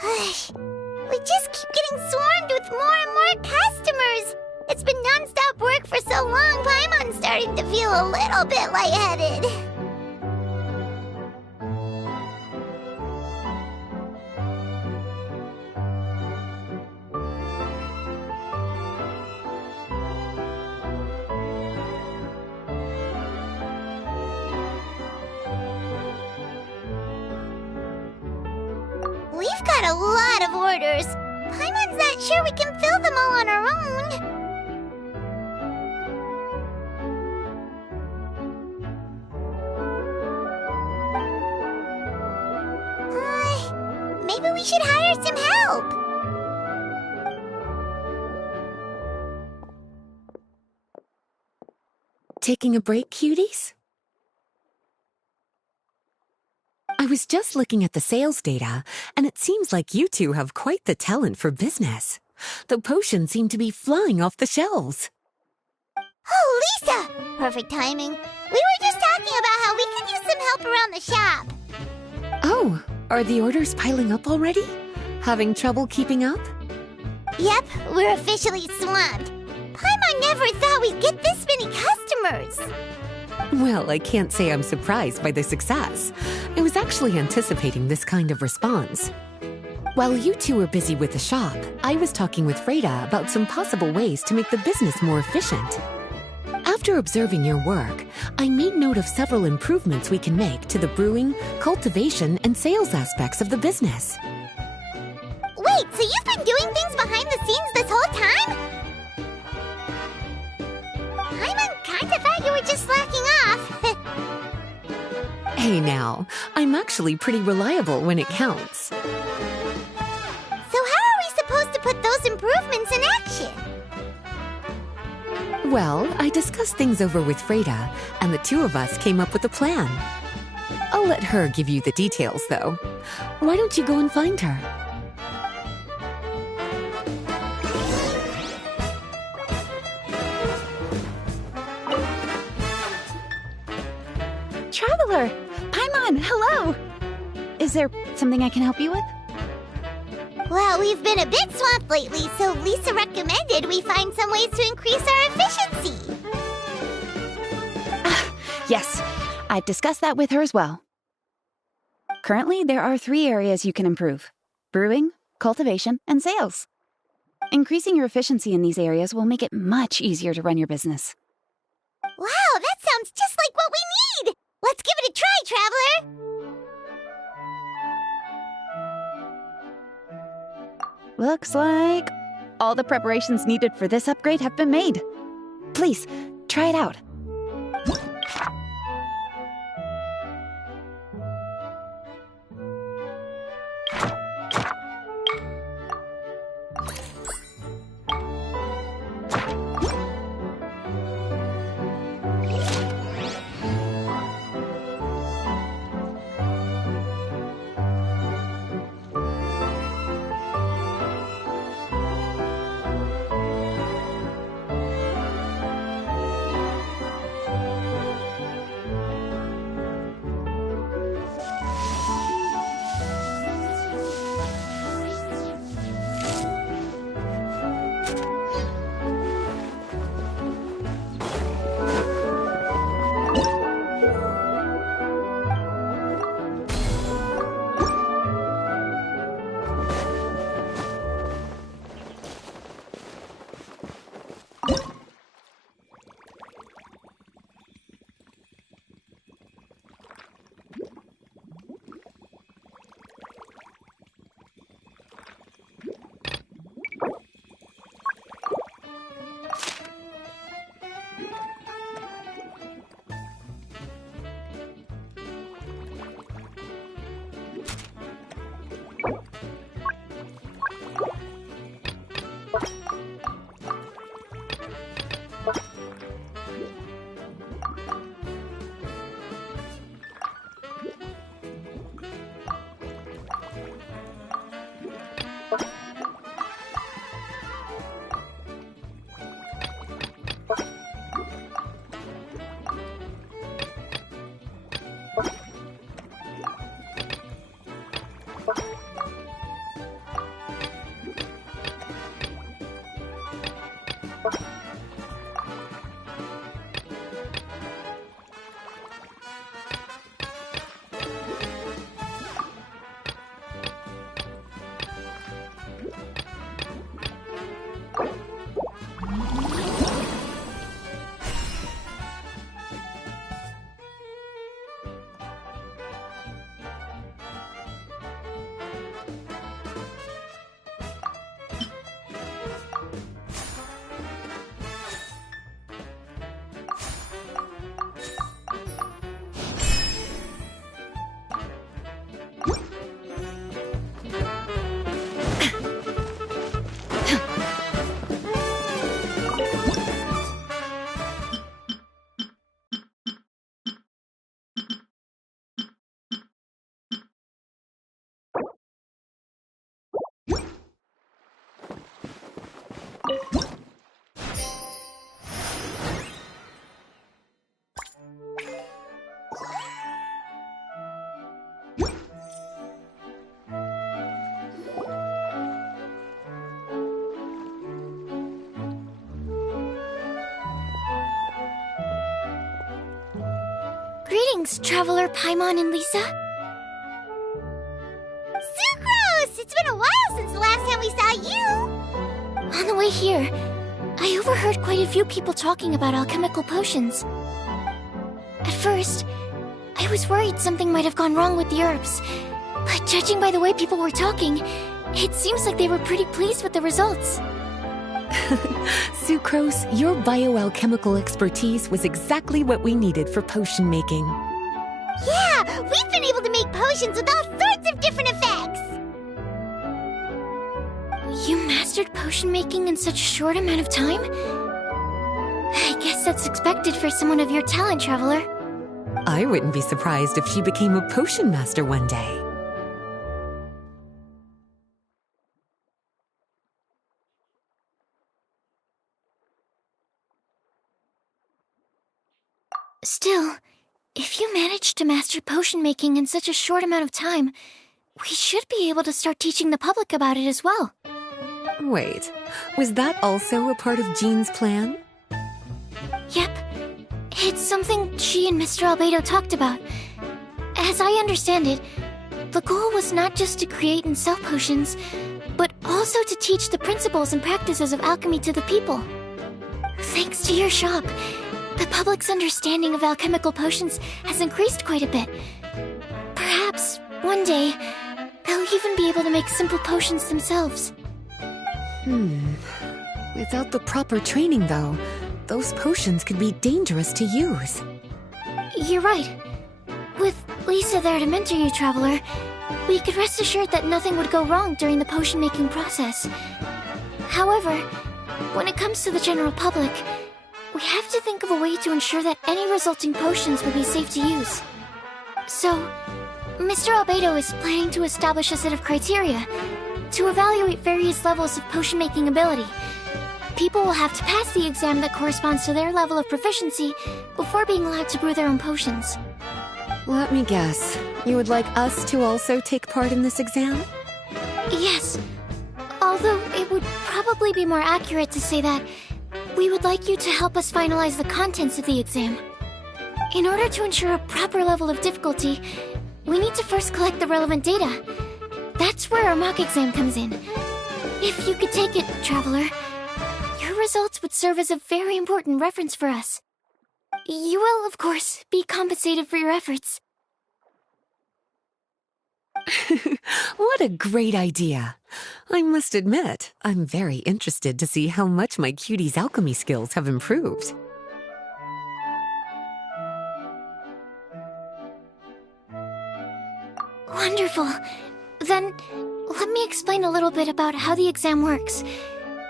We just keep getting swarmed with more and more customers. It's been non-stop work for so long, Paimon's starting to feel a little bit lightheaded. We've got a lot of orders. Paimon's not sure we can fill them all on our own. Maybe we should hire some help. Taking a break, cuties? I was just looking at the sales data, and it seems like you two have quite the talent for business. The potions seem to be flying off the shelves. Oh, Lisa! Perfect timing. We were just talking about how we could use some help around the shop. Oh, are the orders piling up already? Having trouble keeping up? Yep, we're officially swamped. Paimon never thought we'd get this many customers. Well, I can't say I'm surprised by the success. I was actually anticipating this kind of response. While you two were busy with the shop, I was talking with Freda about some possible ways to make the business more efficient. After observing your work, I made note of several improvements we can make to the brewing, cultivation, and sales aspects of the business. Wait, so you've been doing things behind the scenes this whole time? Paimon kinda thought you were just slacking off. Hey now, I'm actually pretty reliable when it counts. So how are we supposed to put those improvements in action? Well, I discussed things over with Freda, and the two of us came up with a plan. I'll let her give you the details, though. Why don't you go and find her? Traveler! Paimon, hello! Is there something I can help you with? Well, we've been a bit swamped lately, so Lisa recommended we find some ways to increase our efficiency. Yes, I've discussed that with her as well. Currently, there are 3 areas you can improve: brewing, cultivation, and sales. Increasing your efficiency in these areas will make it much easier to run your business. Wow, that sounds just like what we need! Let's give it a try, Traveler! Looks like all the preparations needed for this upgrade have been made. Please, try it out. Greetings, Traveler Paimon and Lisa. Sucrose! It's been a while since the last time we saw you! On the way here, I overheard quite a few people talking about alchemical potions. At first, I was worried something might have gone wrong with the herbs, but judging by the way people were talking, it seems like they were pretty pleased with the results. Sucrose, your bioalchemical expertise was exactly what we needed for potion making. Yeah, we've been able to make potions with all sorts of different effects! You mastered potion making in such a short amount of time? I guess that's expected for someone of your talent, Traveler. I wouldn't be surprised if she became a potion master one day. Still, if you managed to master potion making in such a short amount of time, we should be able to start teaching the public about it as well. Wait, was that also a part of Jean's plan? Yep. It's something she and Mr. Albedo talked about. As I understand it, the goal was not just to create and sell potions, but also to teach the principles and practices of alchemy to the people. Thanks to your shop, the public's understanding of alchemical potions has increased quite a bit. Perhaps, one day, they'll even be able to make simple potions themselves. Without the proper training, though, those potions could be dangerous to use. You're right. With Lisa there to mentor you, Traveler, we could rest assured that nothing would go wrong during the potion-making process. However, when it comes to the general public, we have to think of a way to ensure that any resulting potions will be safe to use. So, Mr. Albedo is planning to establish a set of criteria to evaluate various levels of potion-making ability. People will have to pass the exam that corresponds to their level of proficiency before being allowed to brew their own potions. Let me guess, you would like us to also take part in this exam? Yes. Although it would probably be more accurate to say that we would like you to help us finalize the contents of the exam. In order to ensure a proper level of difficulty, we need to first collect the relevant data. That's where our mock exam comes in. If you could take it, Traveler, your results would serve as a very important reference for us. You will, of course, be compensated for your efforts. What a great idea! I must admit, I'm very interested to see how much my cutie's alchemy skills have improved. Wonderful. Then, let me explain a little bit about how the exam works.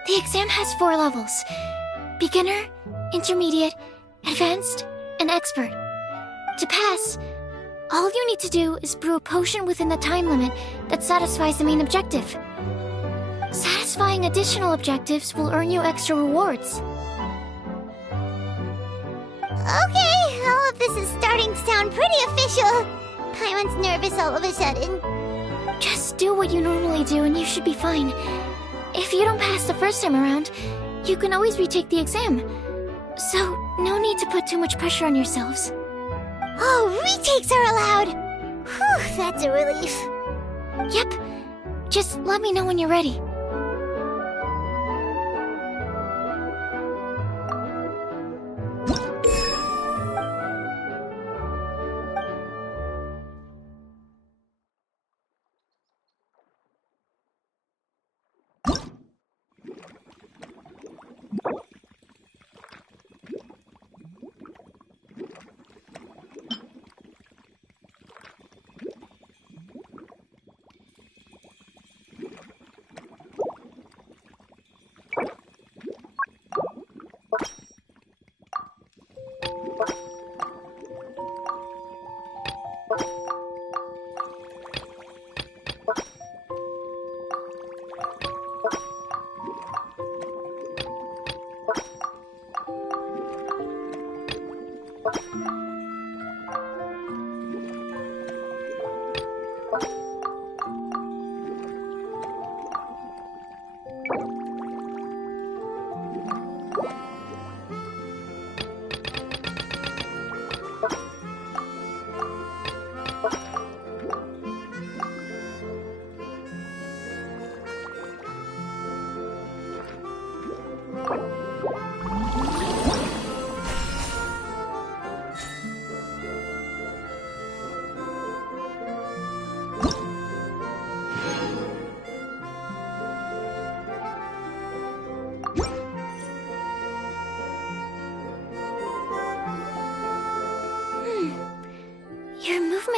The exam has 4 levels: beginner, intermediate, advanced, and expert. To pass, all you need to do is brew a potion within the time limit that satisfies the main objective. Satisfying additional objectives will earn you extra rewards. Okay, all of this is starting to sound pretty official. Paimon's nervous all of a sudden. Just do what you normally do and you should be fine. If you don't pass the first time around, you can always retake the exam. So, no need to put too much pressure on yourselves. Oh, retakes are allowed! Whew, that's a relief. Yep. Just let me know when you're ready.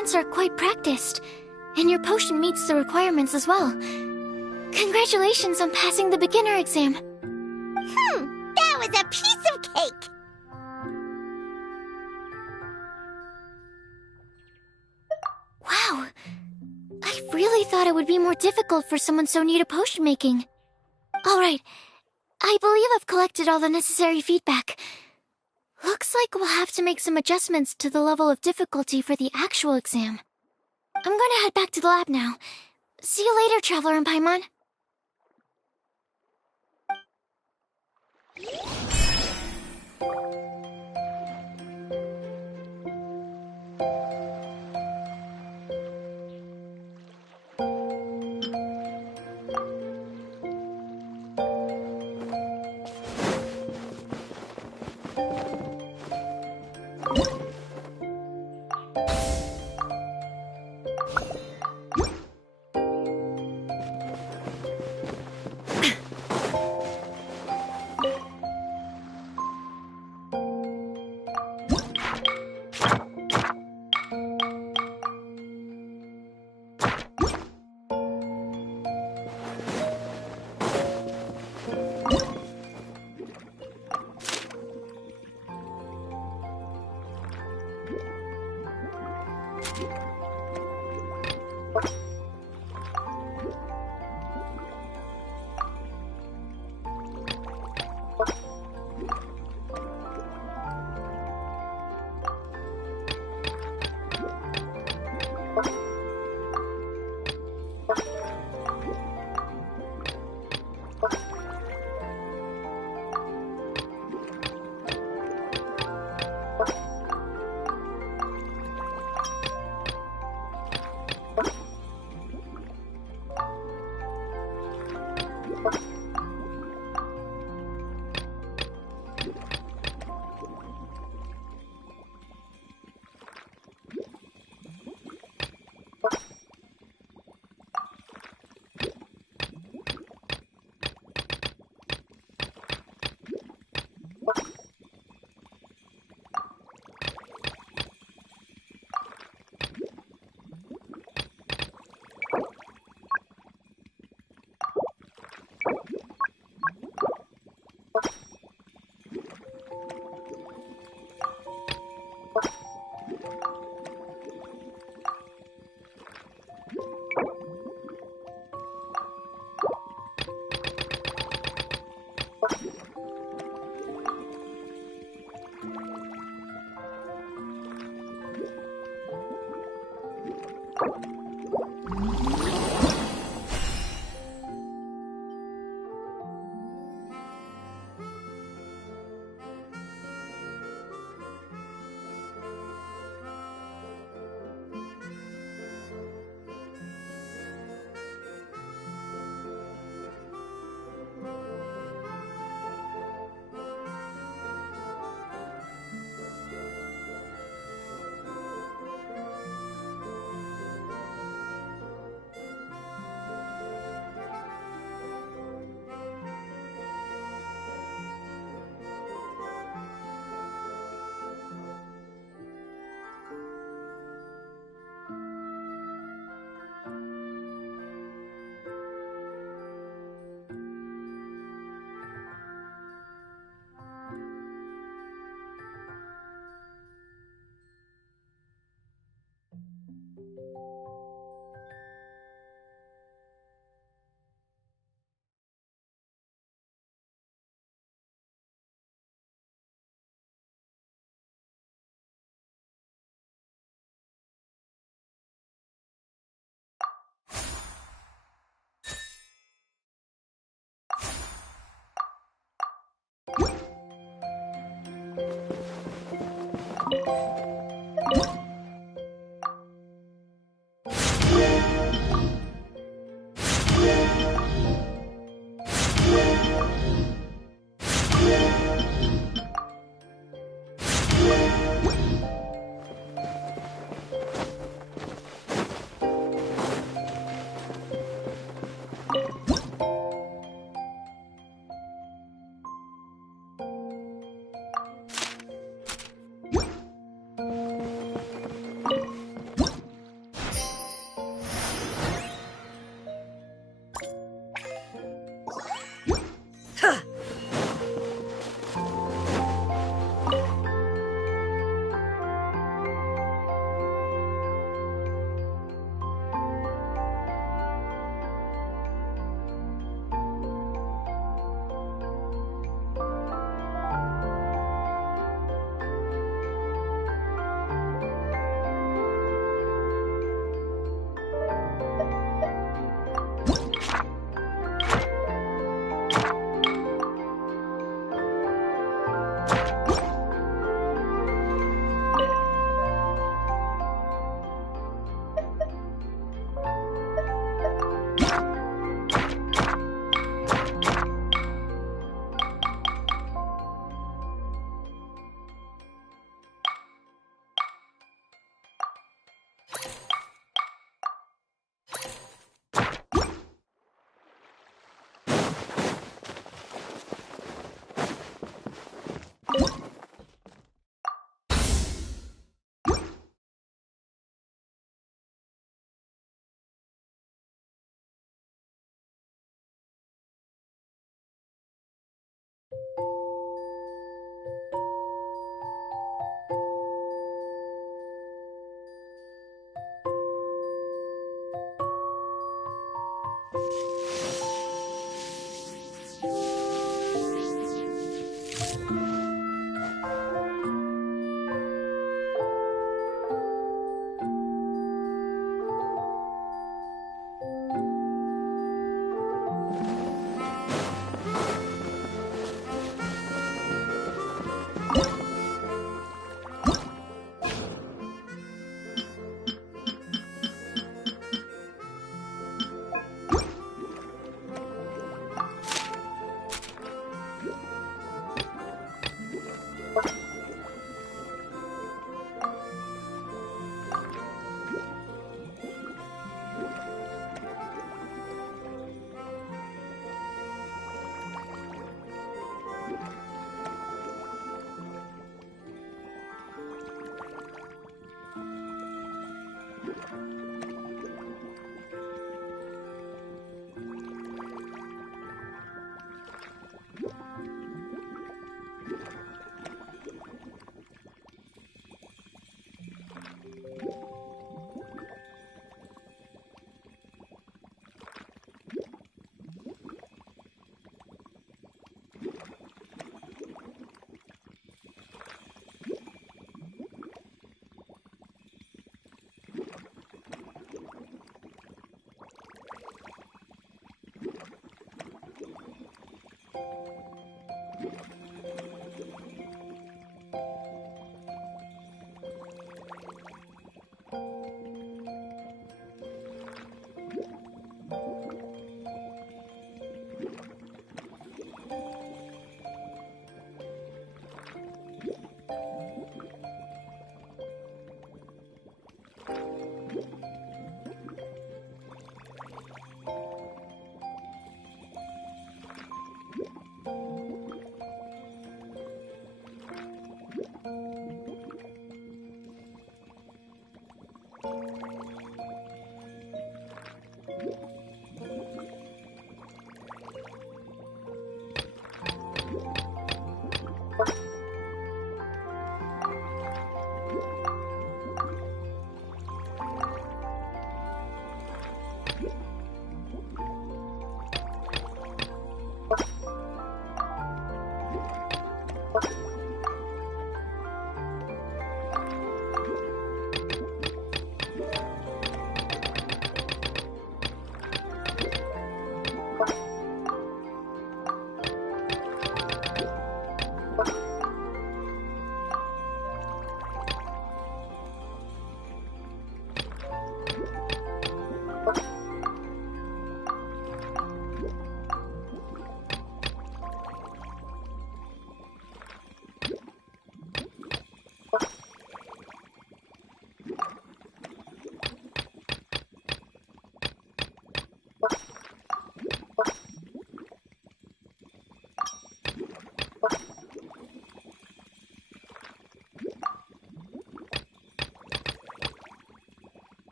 opponents are quite practiced, and your potion meets the requirements as well. Congratulations on passing the beginner exam. That was a piece of cake! Wow. I really thought it would be more difficult for someone so new to potion making. Alright, I believe I've collected all the necessary feedback. Looks like we'll have to make some adjustments to the level of difficulty for the actual exam. I'm gonna head back to the lab now. See you later, Traveler and Paimon.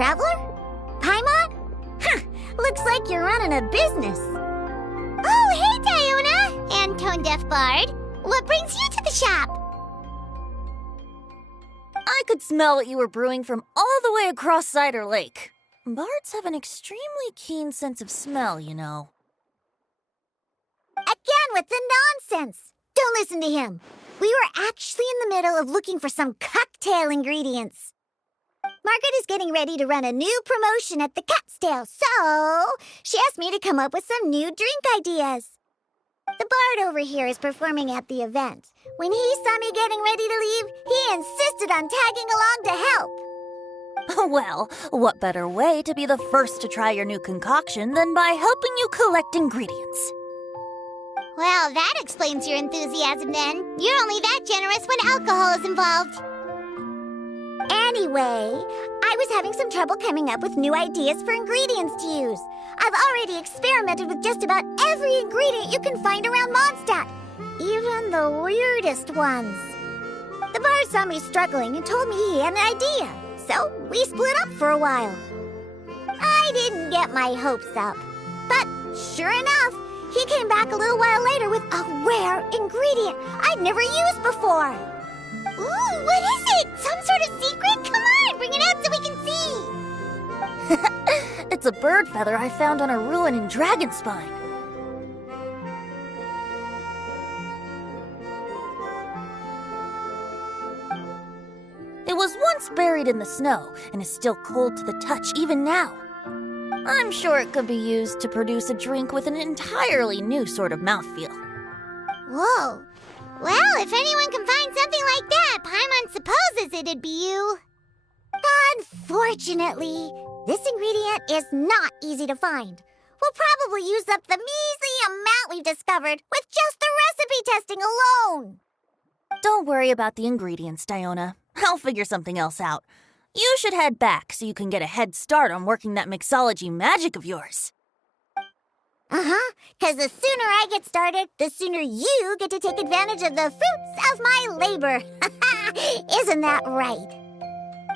Traveler? Paimon? Huh, looks like you're running a business. Oh, hey, Diona! And Tone Deaf Bard. What brings you to the shop? I could smell what you were brewing from all the way across Cider Lake. Bards have an extremely keen sense of smell, you know. Again with the nonsense! Don't listen to him. We were actually in the middle of looking for some cocktail ingredients. Margaret is getting ready to run a new promotion at the Cat's Tail, so she asked me to come up with some new drink ideas. The bard over here is performing at the event. When he saw me getting ready to leave, he insisted on tagging along to help. Well, what better way to be the first to try your new concoction than by helping you collect ingredients? Well, that explains your enthusiasm then. You're only that generous when alcohol is involved. Anyway, I was having some trouble coming up with new ideas for ingredients to use. I've already experimented with just about every ingredient you can find around Mondstadt, even the weirdest ones. The bard saw me struggling and told me he had an idea, so we split up for a while. I didn't get my hopes up, but sure enough, he came back a little while later with a rare ingredient I'd never used before. Ooh, what is it? Some sort of secret? Come on, bring it out so we can see. It's a bird feather I found on a ruin in Dragonspine. It was once buried in the snow and is still cold to the touch even now. I'm sure it could be used to produce a drink with an entirely new sort of mouthfeel. Whoa. Well, if anyone can find something like that, Paimon supposes it'd be you. Unfortunately, this ingredient is not easy to find. We'll probably use up the measly amount we've discovered with just the recipe testing alone. Don't worry about the ingredients, Diona. I'll figure something else out. You should head back so you can get a head start on working that mixology magic of yours. Uh-huh, because the sooner I get started, the sooner you get to take advantage of the fruits of my labor. Isn't that right?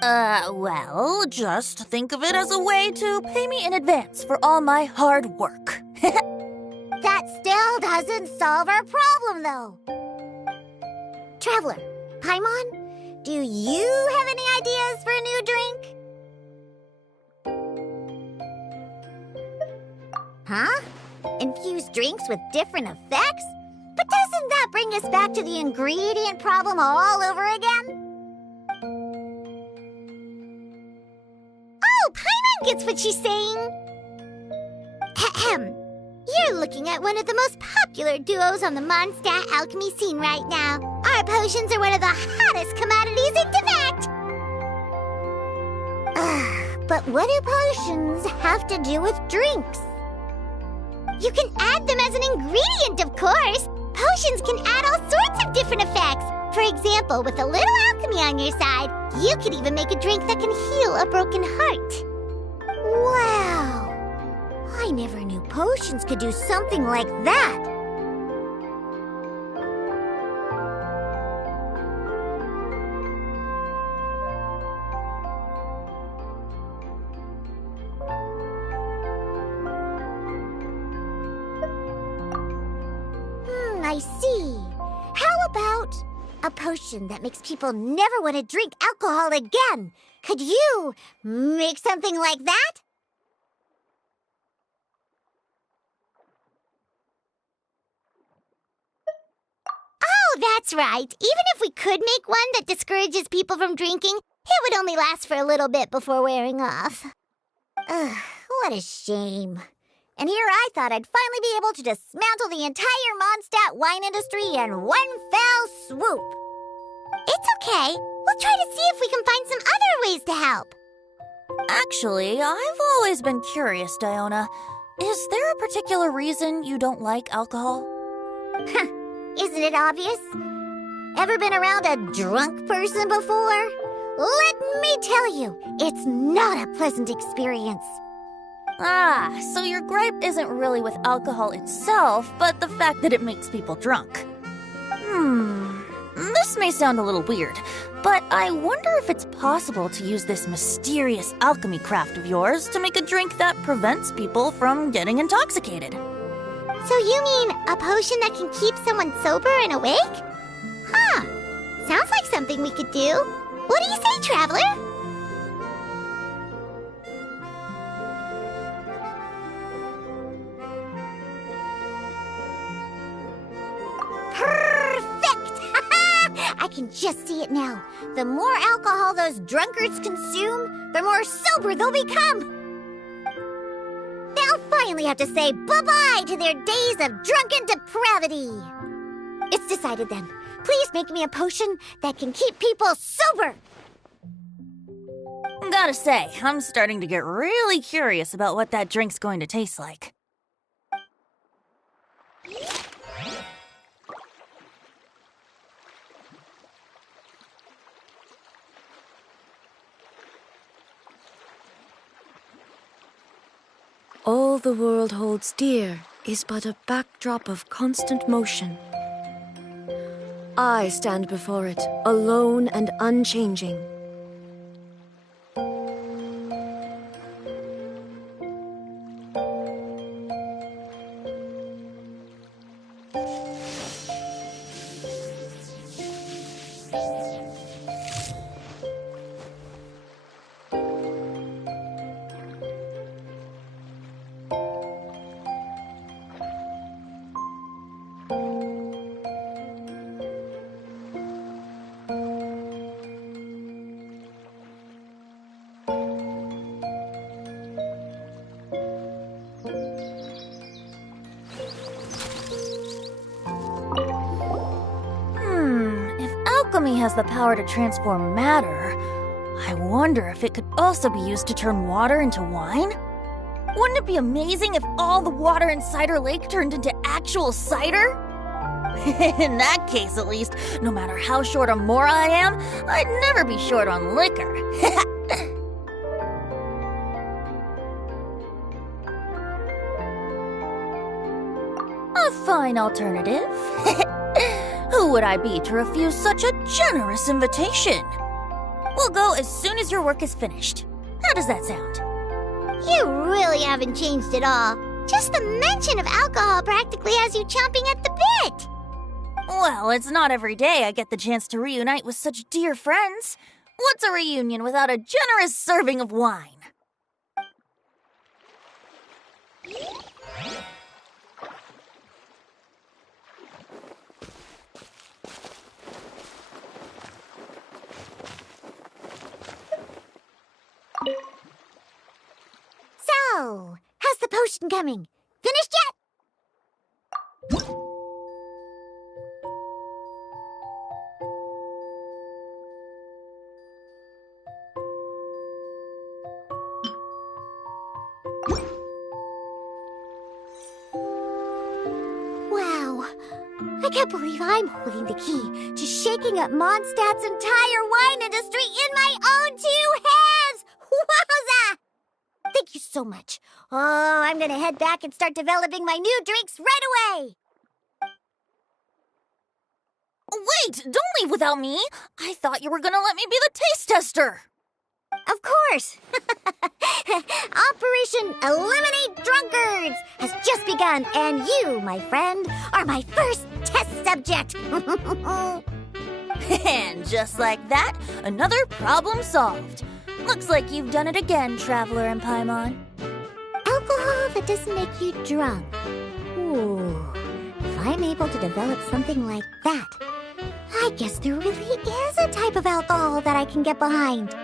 Well, just think of it as a way to pay me in advance for all my hard work. That still doesn't solve our problem, though. Traveler, Paimon, do you have any ideas for a new drink? Huh? Infuse drinks with different effects? But doesn't that bring us back to the ingredient problem all over again? Oh, Paimon gets what she's saying. Ahem. You're looking at one of the most popular duos on the Mondstadt alchemy scene right now. Our potions are one of the hottest commodities in Tibet. But what do potions have to do with drinks? You can add them as an ingredient, of course. Potions can add all sorts of different effects. For example, with a little alchemy on your side, you could even make a drink that can heal a broken heart. Wow! I never knew potions could do something like that. I see. How about a potion that makes people never want to drink alcohol again? Could you make something like that? Oh, that's right. Even if we could make one that discourages people from drinking, it would only last for a little bit before wearing off. Ugh, what a shame. And here I thought I'd finally be able to dismantle the entire Mondstadt wine industry in one fell swoop. It's okay. We'll try to see if we can find some other ways to help. Actually, I've always been curious, Diona. Is there a particular reason you don't like alcohol? Isn't it obvious? Ever been around a drunk person before? Let me tell you, it's not a pleasant experience. Ah, so your gripe isn't really with alcohol itself, but the fact that it makes people drunk. This may sound a little weird, But I wonder if it's possible to use this mysterious alchemy craft of yours to make a drink that prevents people from getting intoxicated. So you mean a potion that can keep someone sober and awake? Huh. Sounds like something we could do. What do you say, Traveler? Perfect! I can just see it now. The more alcohol those drunkards consume, the more sober they'll become. They'll finally have to say bye-bye to their days of drunken depravity. It's decided then. Please make me a potion that can keep people sober. Gotta say, I'm starting to get really curious about what that drink's going to taste like. All the world holds dear is but a backdrop of constant motion. I stand before it, alone and unchanging. Alchemy has the power to transform matter. I wonder if it could also be used to turn water into wine? Wouldn't it be amazing if all the water in Cider Lake turned into actual cider? In that case, at least, no matter how short on more I am, I'd never be short on liquor. A fine alternative. Who would I be to refuse such a generous invitation? We'll go as soon as your work is finished. How does that sound? You really haven't changed at all. Just the mention of alcohol practically has you chomping at the bit. Well, it's not every day I get the chance to reunite with such dear friends. What's a reunion without a generous serving of wine? So, how's the potion coming? Finished yet? Wow, I can't believe I'm holding the key to shaking up Mondstadt's entire wine industry in my own two hands! Wowza! Thank you so much. Oh, I'm gonna head back and start developing my new drinks right away. Wait, don't leave without me. I thought you were gonna let me be the taste tester. Of course. Operation Eliminate Drunkards has just begun, and you, my friend, are my first test subject. And just like that, another problem solved. Looks like you've done it again, Traveler and Paimon. Alcohol that doesn't make you drunk. Ooh, if I'm able to develop something like that, I guess there really is a type of alcohol that I can get behind.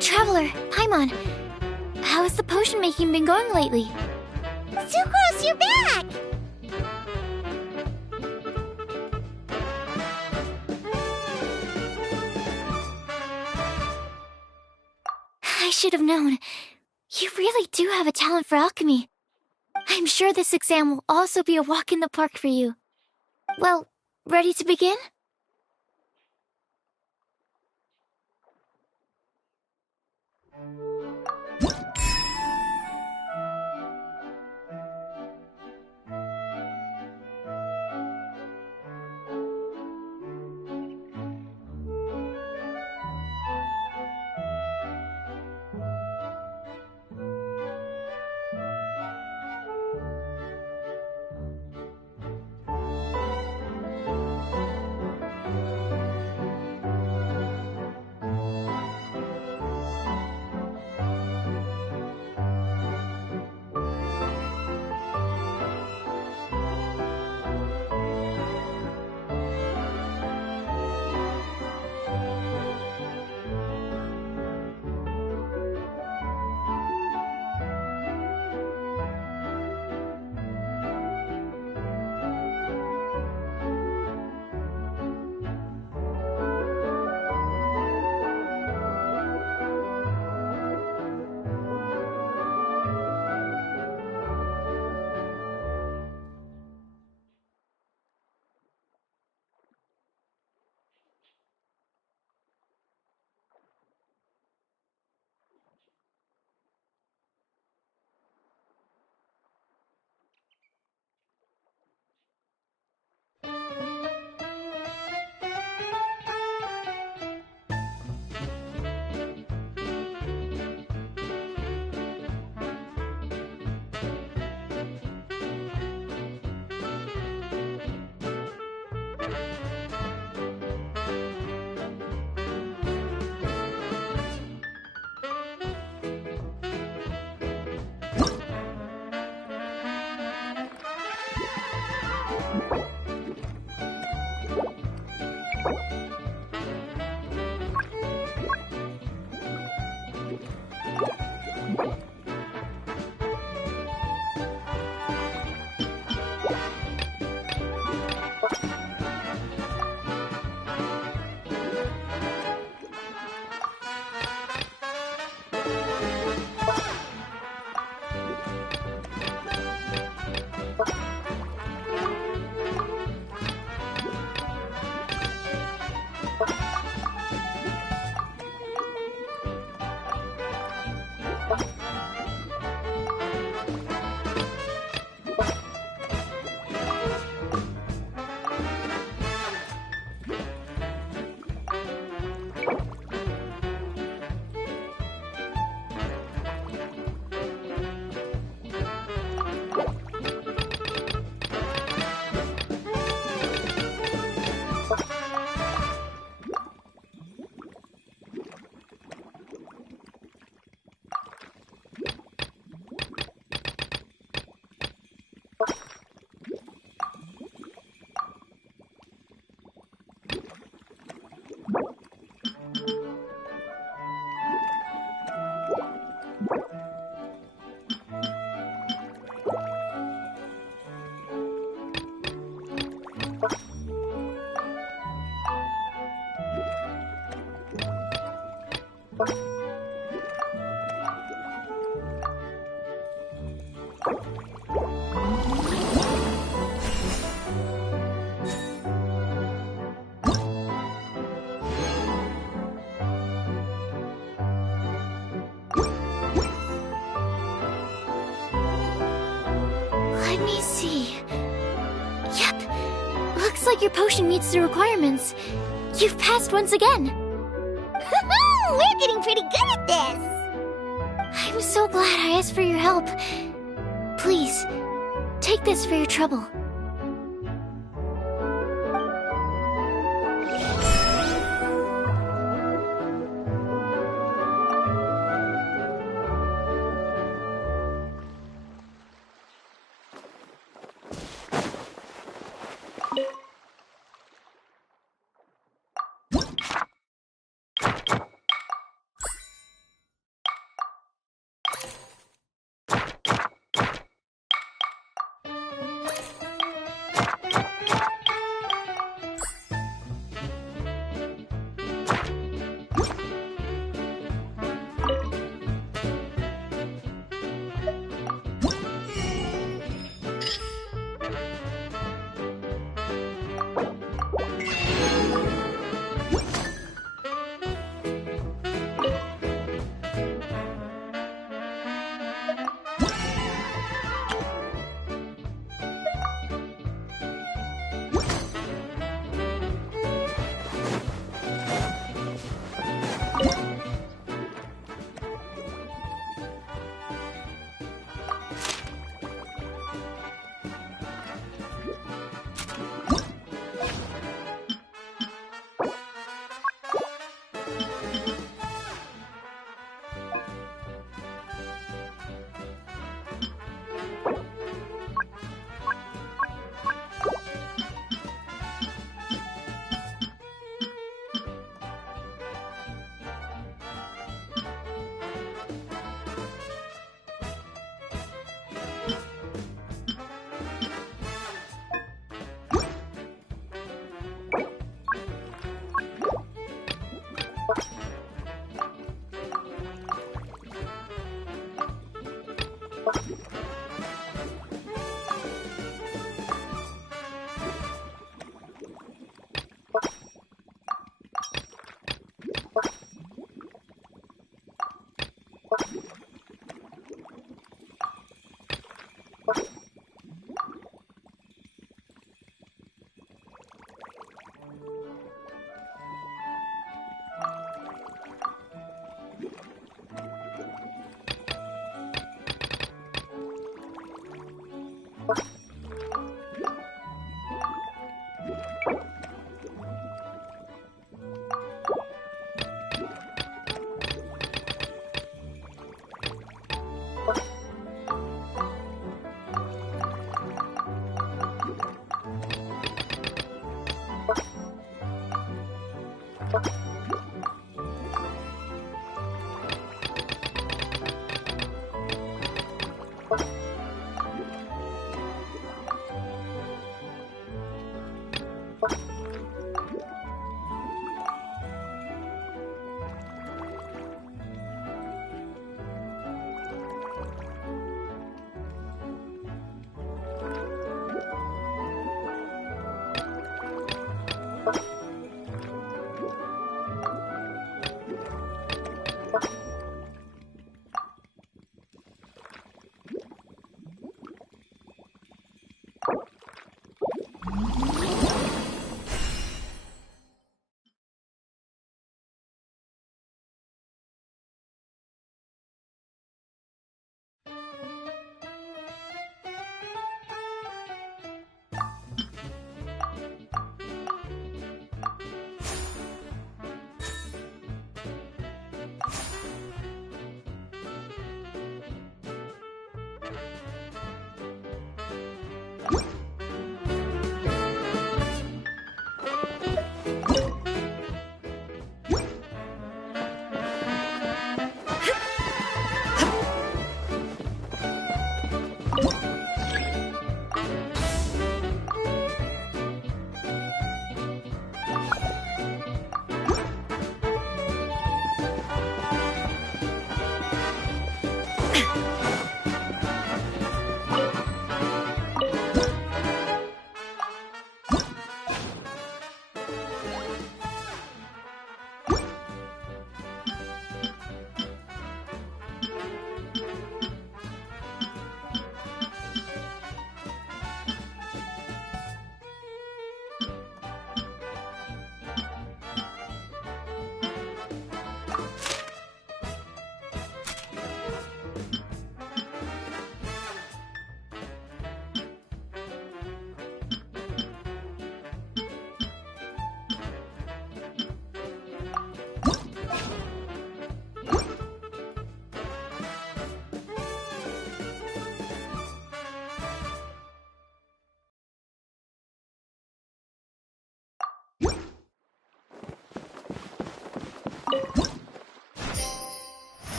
Traveler, Paimon, how has the potion making been going lately? Sucrose, you're back! I should have known. You really do have a talent for alchemy. I'm sure this exam will also be a walk in the park for you. Well, ready to begin? Let me see. Yep. Looks like your potion meets the requirements. You've passed once again. We're getting pretty good at this! I'm so glad I asked for your help. Please, take this for your trouble.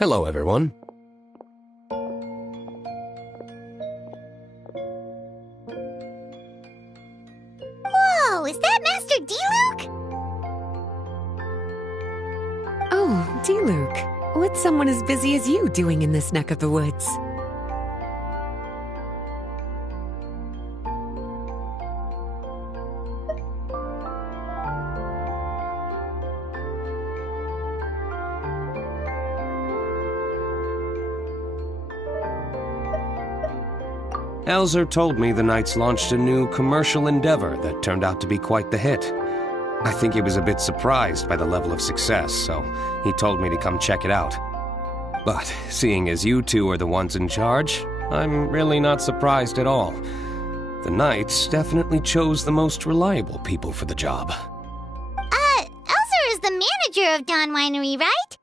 Hello, everyone. Whoa, is that Master D-Luke? Oh, D-Luke. What's someone as busy as you doing in this neck of the woods? Elzer told me the Knights launched a new commercial endeavor that turned out to be quite the hit. I think he was a bit surprised by the level of success, so he told me to come check it out. But seeing as you two are the ones in charge, I'm really not surprised at all. The Knights definitely chose the most reliable people for the job. Elzer is the manager of Dawn Winery, right?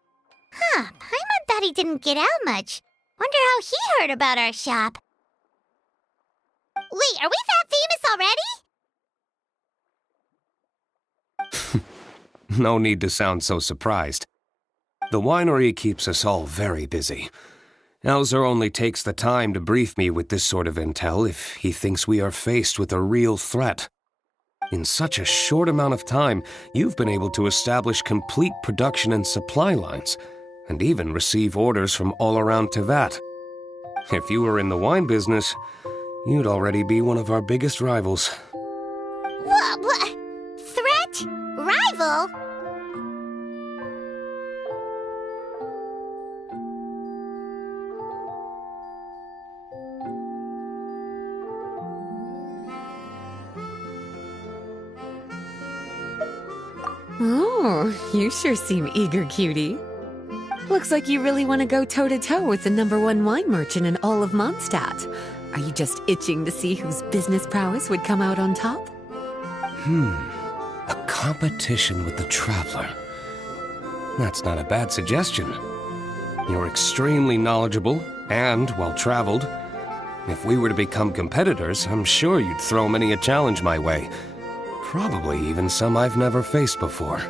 Huh, Paimon thought he didn't get out much. Wonder how he heard about our shop. Wait, are we that famous already? No need to sound so surprised. The winery keeps us all very busy. Elzer only takes the time to brief me with this sort of intel if he thinks we are faced with a real threat. In such a short amount of time, you've been able to establish complete production and supply lines, and even receive orders from all around Teyvat. If you were in the wine business, you'd already be one of our biggest rivals. What? Threat? Rival? Oh, you sure seem eager, cutie. Looks like you really want to go toe-to-toe with the #1 wine merchant in all of Mondstadt. Are you just itching to see whose business prowess would come out on top? A competition with the Traveler. That's not a bad suggestion. You're extremely knowledgeable and well-traveled. If we were to become competitors, I'm sure you'd throw many a challenge my way. Probably even some I've never faced before.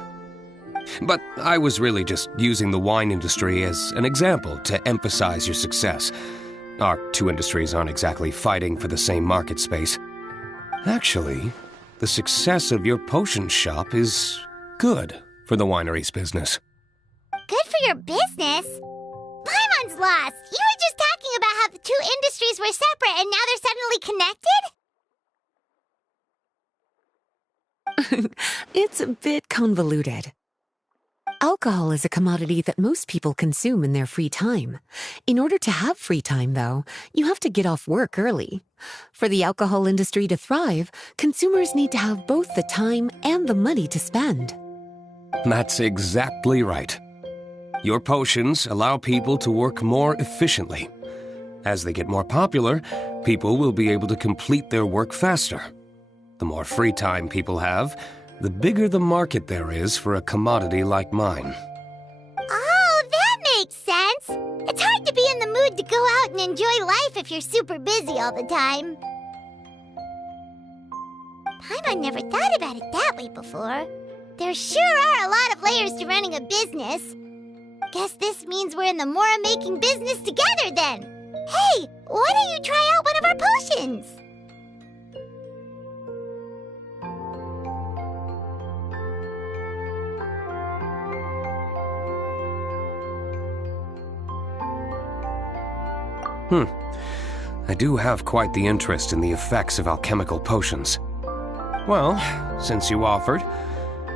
But I was really just using the wine industry as an example to emphasize your success. Our two industries aren't exactly fighting for the same market space. Actually, the success of your potion shop is good for the winery's business. Good for your business? Paimon's lost! You were just talking about how the two industries were separate and now they're suddenly connected? It's a bit convoluted. Alcohol is a commodity that most people consume in their free time. In order to have free time, though, you have to get off work early. For the alcohol industry to thrive, consumers need to have both the time and the money to spend. That's exactly right. Your potions allow people to work more efficiently. As they get more popular, people will be able to complete their work faster. The more free time people have, the bigger the market there is for a commodity like mine. Oh, that makes sense! It's hard to be in the mood to go out and enjoy life if you're super busy all the time. Paimon never thought about it that way before. There sure are a lot of layers to running a business. Guess this means we're in the Mora-making business together then. Hey, why don't you try out one of our potions? I do have quite the interest in the effects of alchemical potions. Well, since you offered,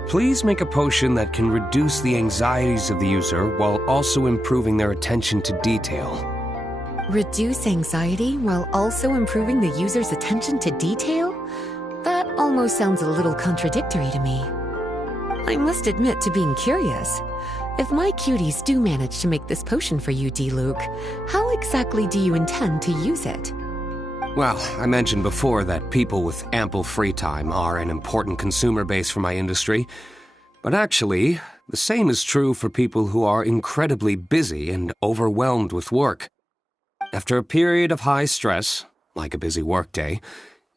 please make a potion that can reduce the anxieties of the user while also improving their attention to detail. Reduce anxiety while also improving the user's attention to detail? That almost sounds a little contradictory to me. I must admit to being curious. If my cuties do manage to make this potion for you, D-Luke, how exactly do you intend to use it? Well, I mentioned before that people with ample free time are an important consumer base for my industry. But actually, the same is true for people who are incredibly busy and overwhelmed with work. After a period of high stress, like a busy workday,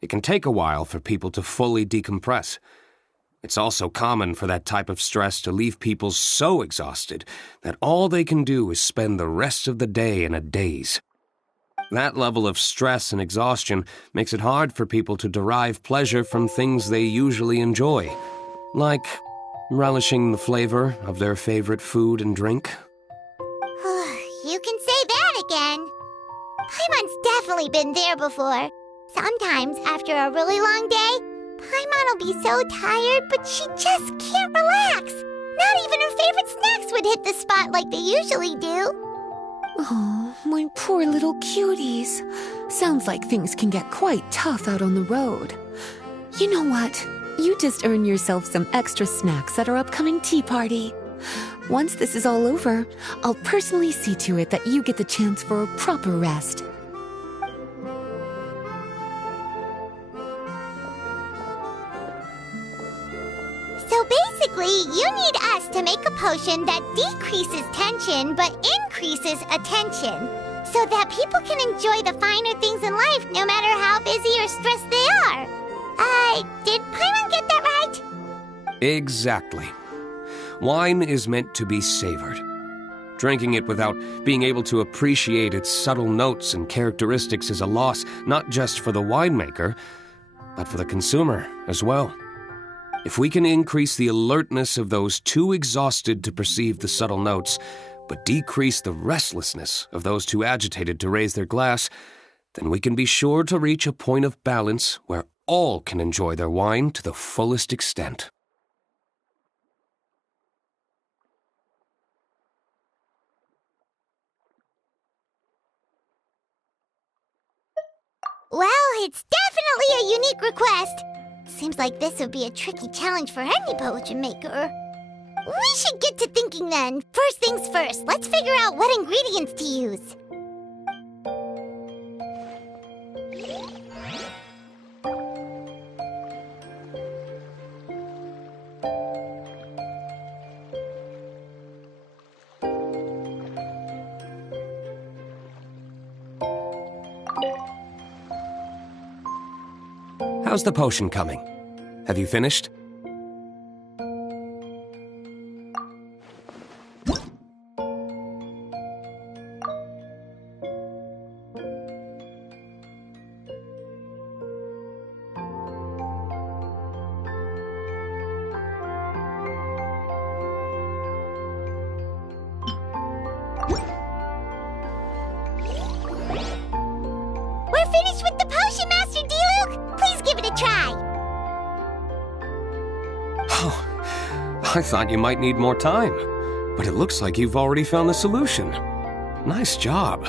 it can take a while for people to fully decompress. It's also common for that type of stress to leave people so exhausted that all they can do is spend the rest of the day in a daze. That level of stress and exhaustion makes it hard for people to derive pleasure from things they usually enjoy, like relishing the flavor of their favorite food and drink. You can say that again. Paimon's definitely been there before. Sometimes, after a really long day, Paimon will be so tired, but she just can't relax. Not even her favorite snacks would hit the spot like they usually do. Oh, my poor little cuties. Sounds like things can get quite tough out on the road. You know what? You just earn yourself some extra snacks at our upcoming tea party. Once this is all over, I'll personally see to it that you get the chance for a proper rest. So basically, you need us to make a potion that decreases tension but increases attention, so that people can enjoy the finer things in life no matter how busy or stressed they are. Did Paimon get that right? Exactly. Wine is meant to be savored. Drinking it without being able to appreciate its subtle notes and characteristics is a loss not just for the winemaker, but for the consumer as well. If we can increase the alertness of those too exhausted to perceive the subtle notes, but decrease the restlessness of those too agitated to raise their glass, then we can be sure to reach a point of balance where all can enjoy their wine to the fullest extent. Well, it's definitely a unique request. Seems like this would be a tricky challenge for any potion maker. We should get to thinking then. First things first, let's figure out what ingredients to use. How's the potion coming? Have you finished? We're finished with the potion, Master D-Luke! Please give it a try! Oh, I thought you might need more time, but it looks like you've already found the solution. Nice job.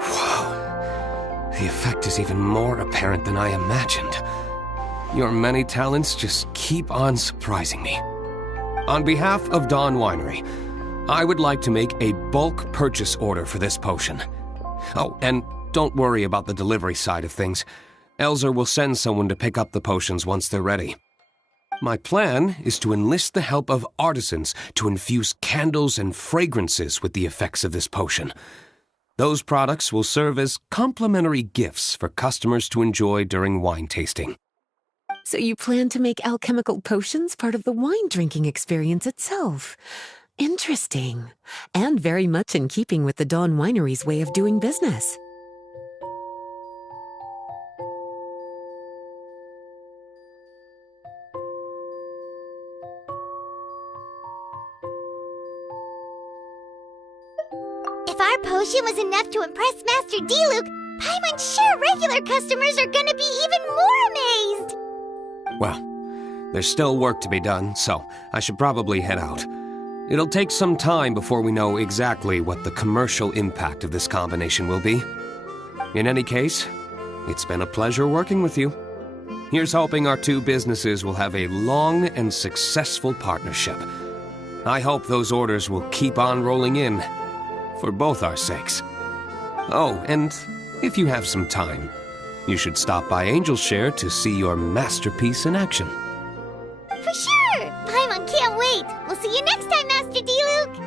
Wow, the effect is even more apparent than I imagined. Your many talents just keep on surprising me. On behalf of Dawn Winery, I would like to make a bulk purchase order for this potion. Oh, and don't worry about the delivery side of things. Elzer will send someone to pick up the potions once they're ready. My plan is to enlist the help of artisans to infuse candles and fragrances with the effects of this potion. Those products will serve as complimentary gifts for customers to enjoy during wine tasting. So you plan to make alchemical potions part of the wine drinking experience itself. Interesting. And very much in keeping with the Dawn Winery's way of doing business. If our potion was enough to impress Master D-Luke, Paimon's sure regular customers are gonna be even more amazed! Well, there's still work to be done, so I should probably head out. It'll take some time before we know exactly what the commercial impact of this combination will be. In any case, it's been a pleasure working with you. Here's hoping our two businesses will have a long and successful partnership. I hope those orders will keep on rolling in, for both our sakes. Oh, and if you have some time, you should stop by Angel's Share to see your masterpiece in action. For sure! Paimon can't wait! We'll see you next time, Master D-Luke!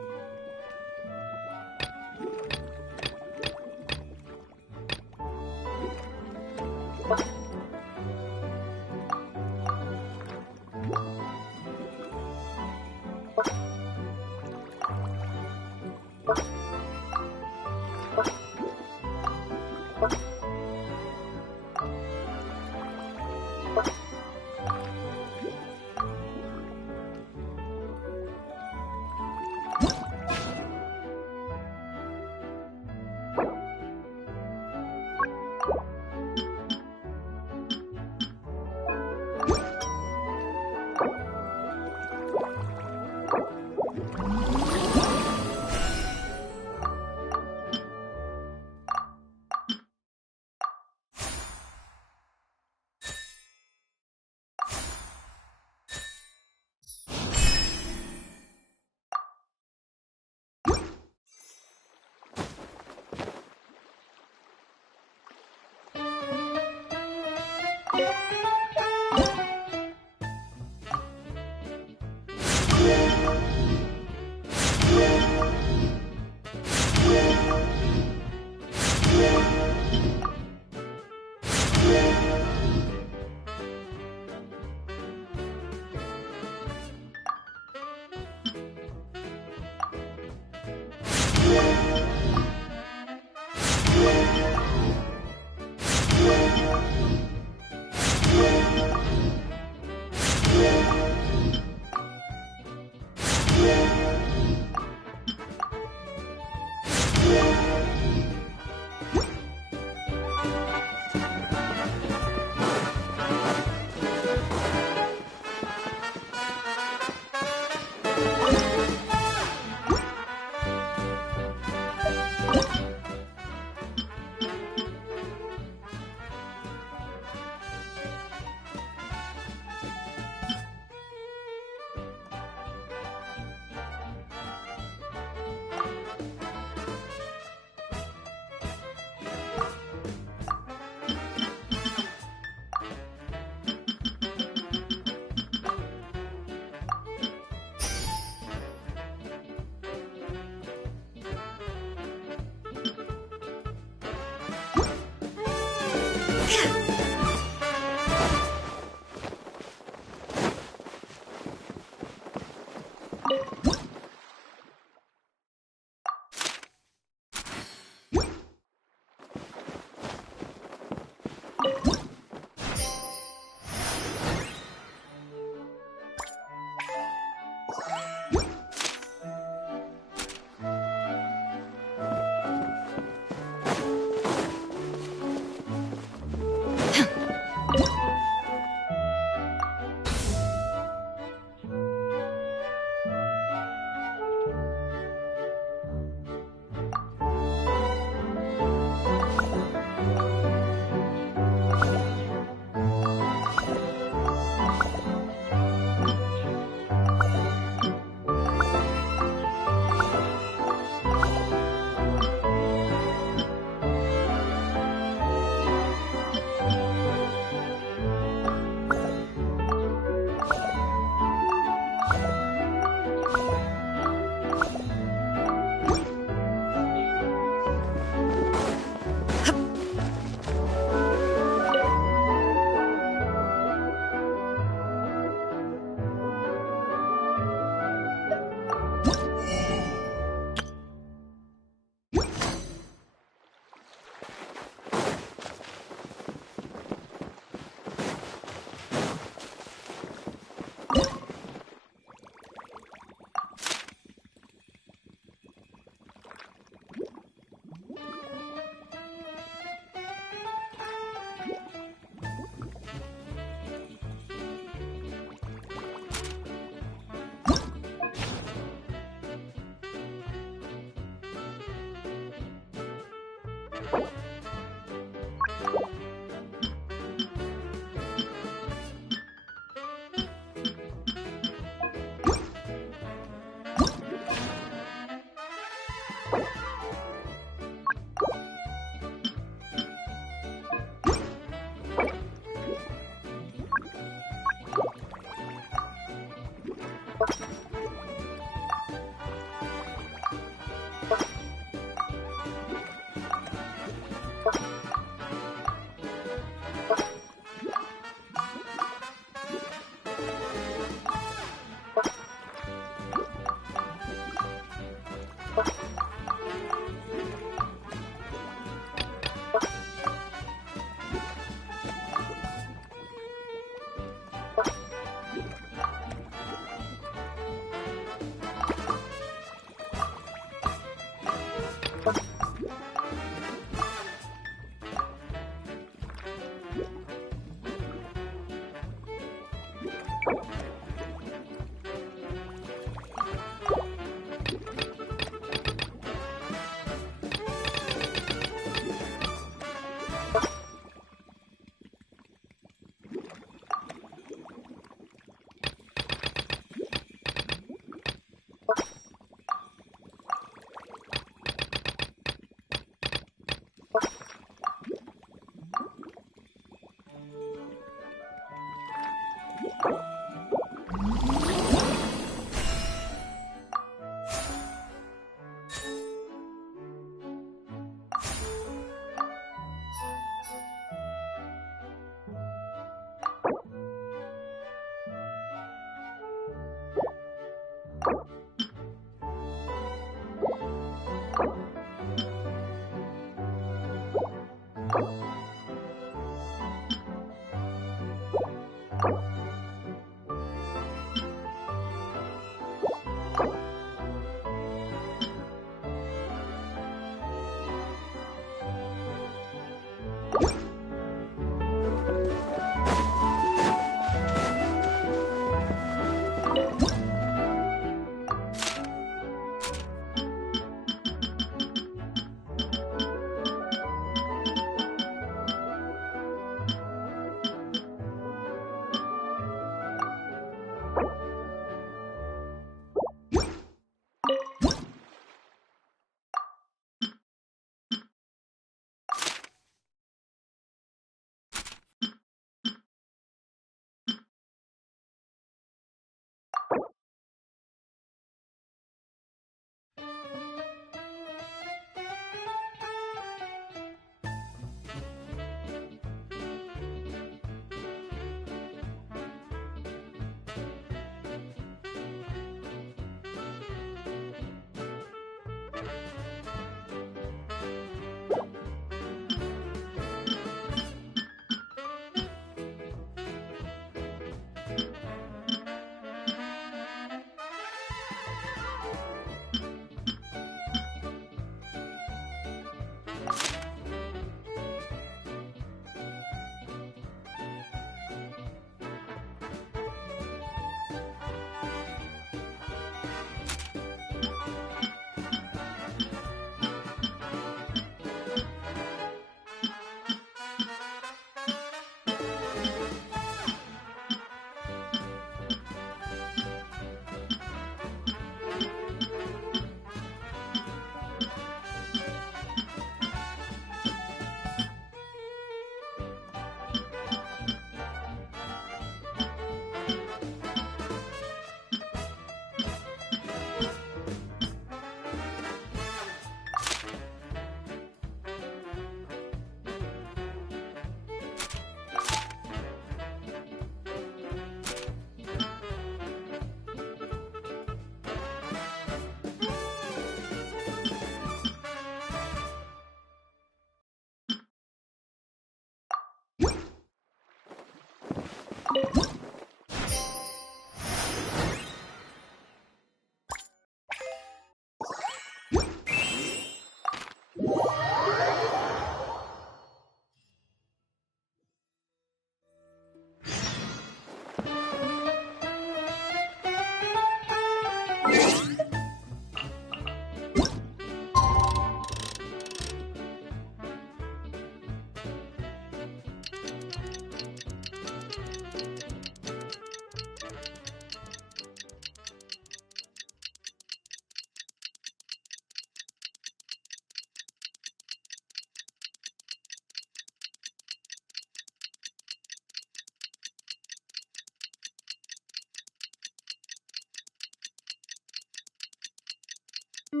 Oh,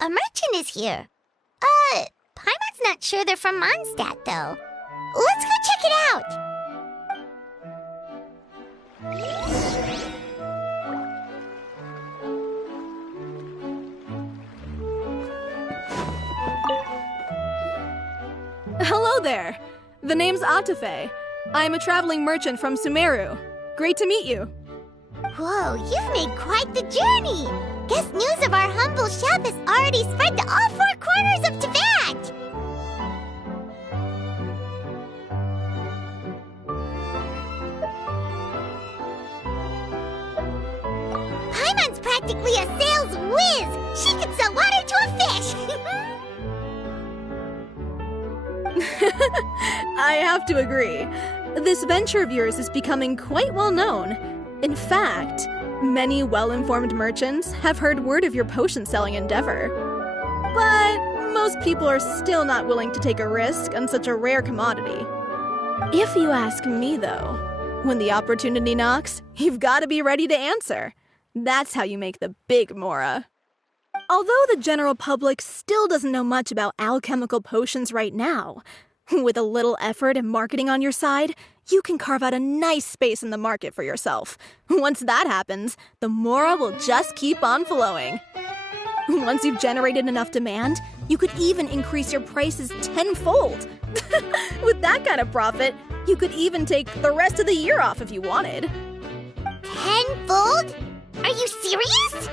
a merchant is here. Paimon's not sure they're from Mondstadt, though. Let's go check it out. Hello there. The name's Atafe. I'm a traveling merchant from Sumeru. Great to meet you. Whoa, you've made quite the journey. Guess news of our humble shop has already spread to all four corners of Teyvat. Paimon's practically a sales whiz. She could sell water to a fish. I have to agree. This venture of yours is becoming quite well known. In fact, many well-informed merchants have heard word of your potion-selling endeavor. But most people are still not willing to take a risk on such a rare commodity. If you ask me, though, when the opportunity knocks, you've got to be ready to answer. That's how you make the big Mora. Although the general public still doesn't know much about alchemical potions right now, with a little effort and marketing on your side, you can carve out a nice space in the market for yourself. Once that happens, the Mora will just keep on flowing. Once you've generated enough demand, you could even increase your prices tenfold. With that kind of profit, you could even take the rest of the year off if you wanted. Tenfold? Are you serious?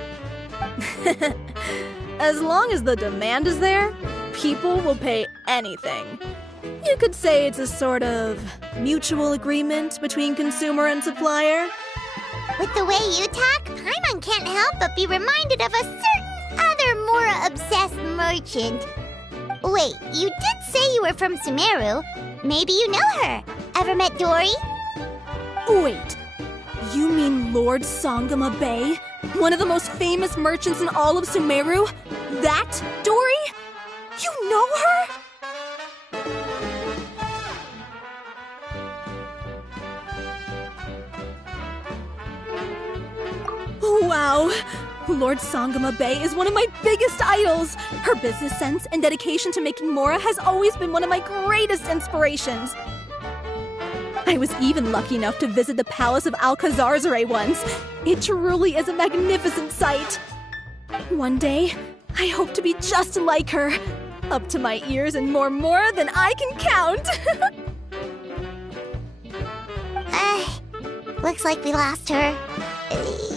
As long as the demand is there, people will pay anything. You could say it's a sort of mutual agreement between consumer and supplier. With the way you talk, Paimon can't help but be reminded of a certain other Mora-obsessed merchant. Wait, you did say you were from Sumeru. Maybe you know her. Ever met Dory? Wait, you mean Lord Sangama Bay? One of the most famous merchants in all of Sumeru? That Dory? You know her? Wow! Lord Sangama Bay is one of my biggest idols! Her business sense and dedication to making Mora has always been one of my greatest inspirations. I was even lucky enough to visit the Palace of Alcazarzare once. It truly is a magnificent sight. One day, I hope to be just like her. Up to my ears in more Mora than I can count! Looks like we lost her.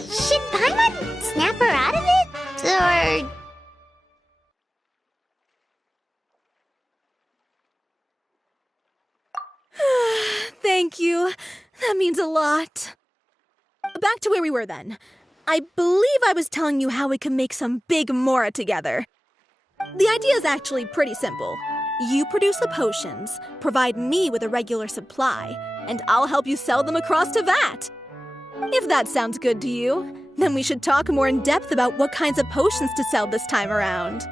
Should Paimon snap her out of it? Or... Thank you. That means a lot. Back to where we were then. I believe I was telling you how we can make some big Mora together. The idea is actually pretty simple. You produce the potions, provide me with a regular supply, and I'll help you sell them across Teyvat. If that sounds good to you, then we should talk more in depth about what kinds of potions to sell this time around.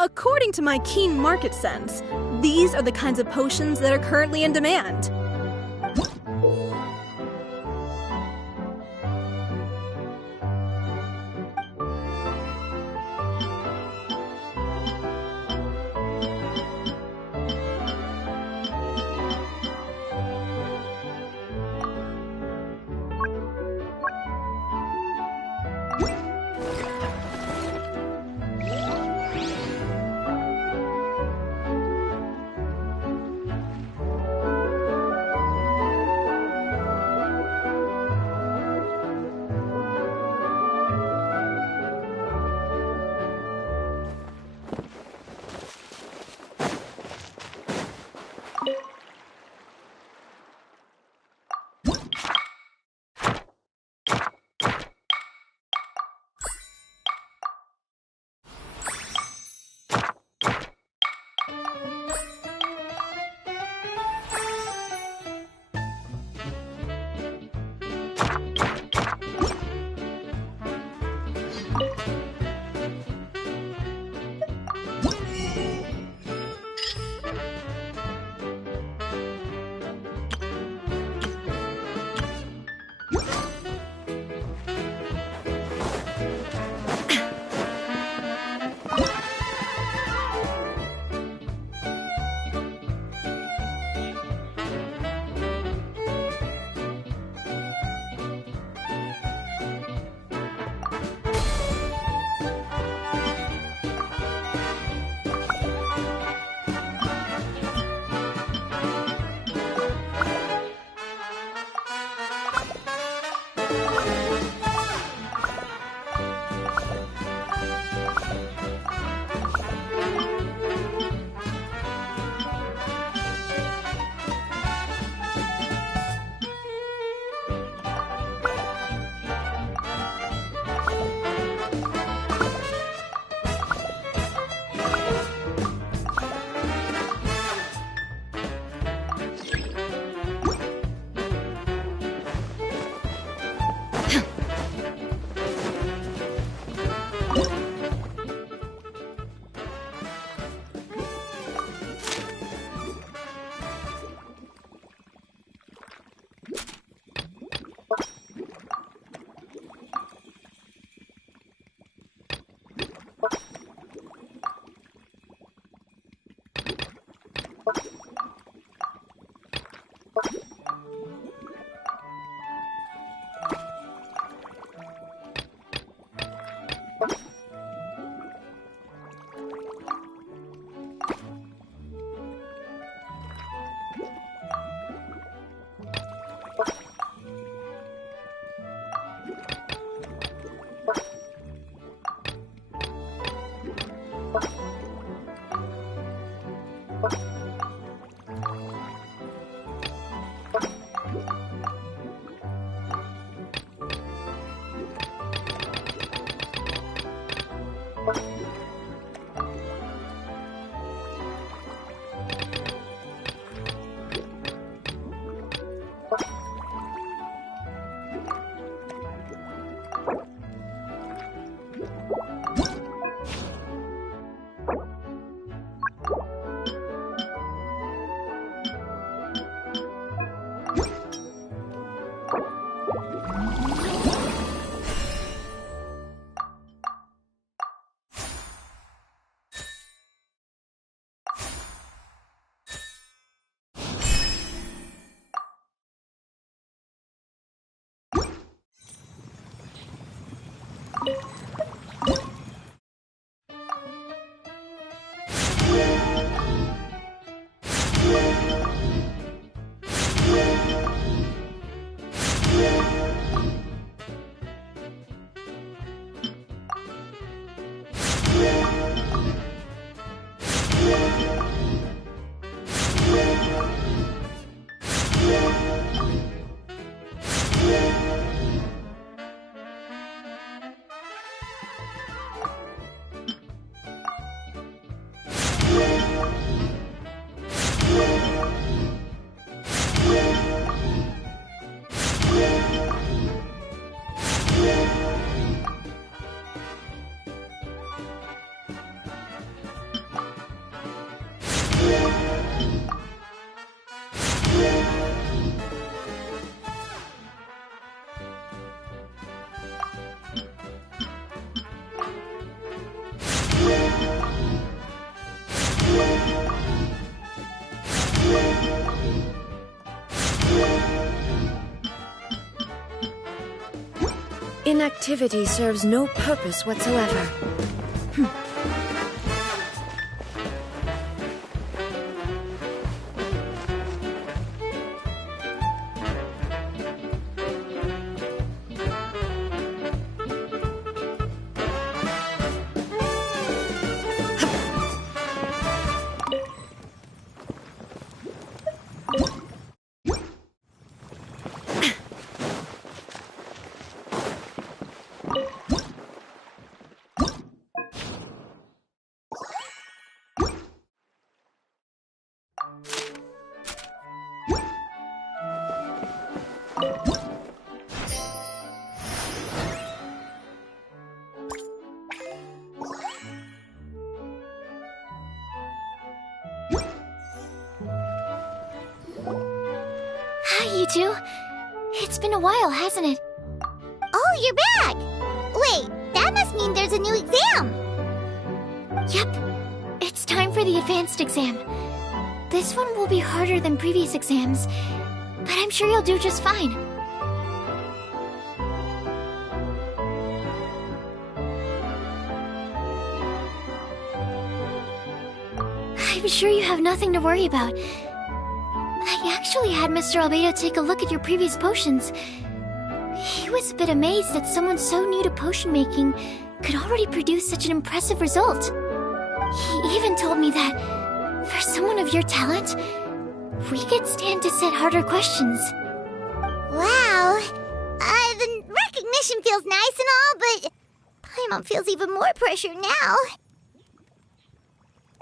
According to my keen market sense, these are the kinds of potions that are currently in demand. Inactivity serves no purpose whatsoever. Hi, you two. It's been a while, hasn't it? Oh, you're back! Wait, that must mean there's a new exam! Yep. It's time for the advanced exam. This one will be harder than previous exams, but I'm sure you'll do just fine. I'm sure you have nothing to worry about. I actually had Mr. Albedo take a look at your previous potions. He was a bit amazed that someone so new to potion making could already produce such an impressive result. He even told me that, for someone of your talent, we could stand to set harder questions. Wow. The recognition feels nice and all, but Paimon feels even more pressure now.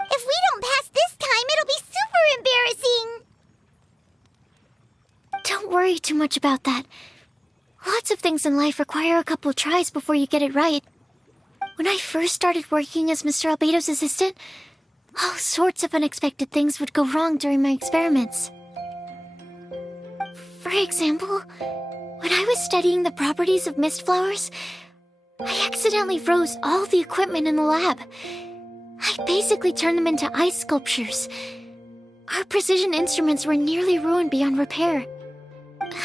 If we don't pass this time, it'll be super embarrassing. Don't worry too much about that. Lots of things in life require a couple tries before you get it right. When I first started working as Mr. Albedo's assistant, all sorts of unexpected things would go wrong during my experiments. For example, when I was studying the properties of mist flowers, I accidentally froze all the equipment in the lab. I basically turned them into ice sculptures. Our precision instruments were nearly ruined beyond repair.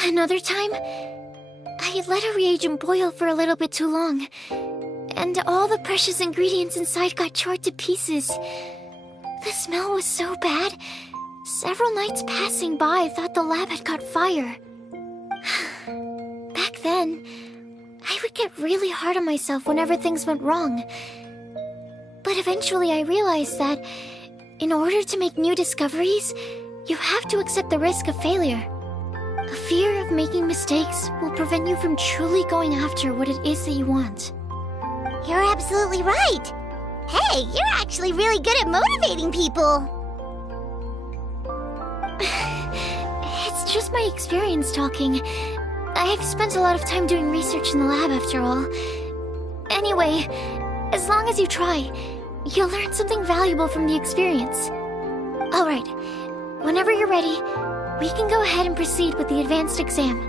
Another time, I let a reagent boil for a little bit too long, and all the precious ingredients inside got charred to pieces. The smell was so bad, several nights passing by thought the lab had caught fire. Back then, I would get really hard on myself whenever things went wrong. But eventually I realized that, in order to make new discoveries, you have to accept the risk of failure. A fear of making mistakes will prevent you from truly going after what it is that you want. You're absolutely right. Hey, you're actually really good at motivating people. It's just my experience talking. I've spent a lot of time doing research in the lab after all. Anyway, as long as you try, you'll learn something valuable from the experience. Alright, whenever you're ready, we can go ahead and proceed with the advanced exam.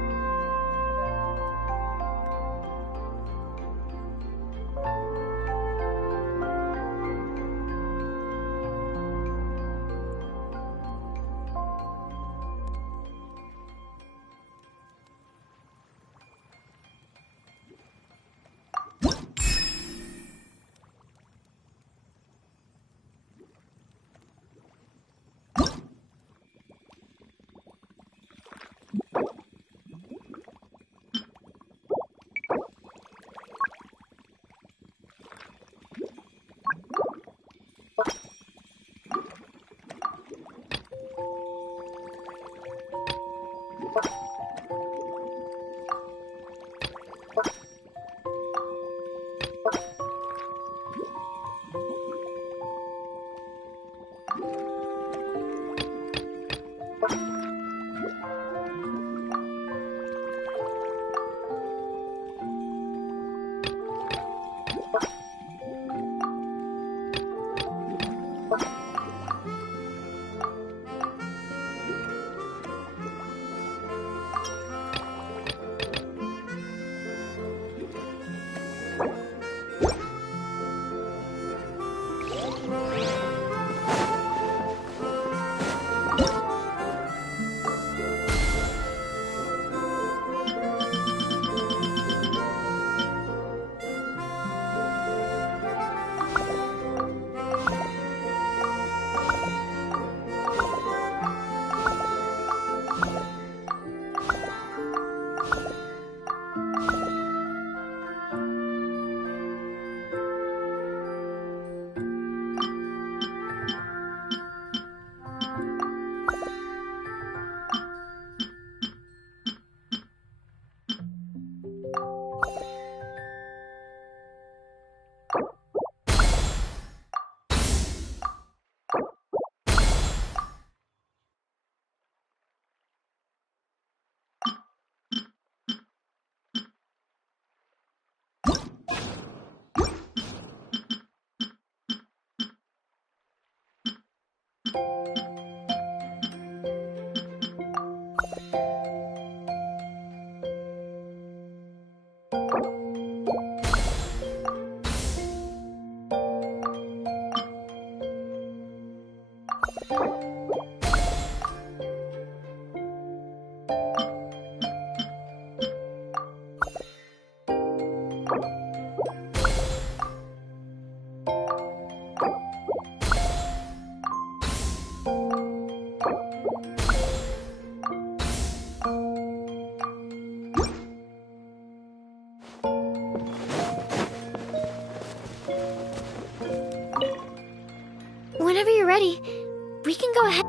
ready, we can go ahead.